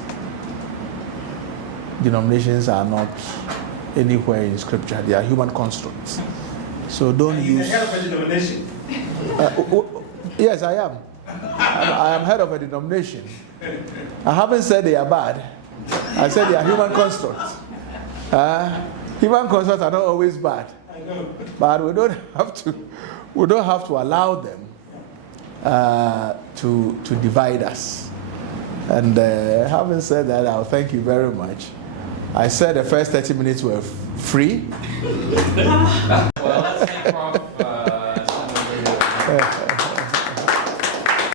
Denominations are not anywhere in Scripture. They are human constructs. So don't use... You're the head of a denomination. Yes, I am. I am head of a denomination. I haven't said they are bad. I said they are human constructs. Human constructs are not always bad. I know. But we don't have to allow them to divide us. And having said that, I'll thank you very much. I said the first 30 minutes were free.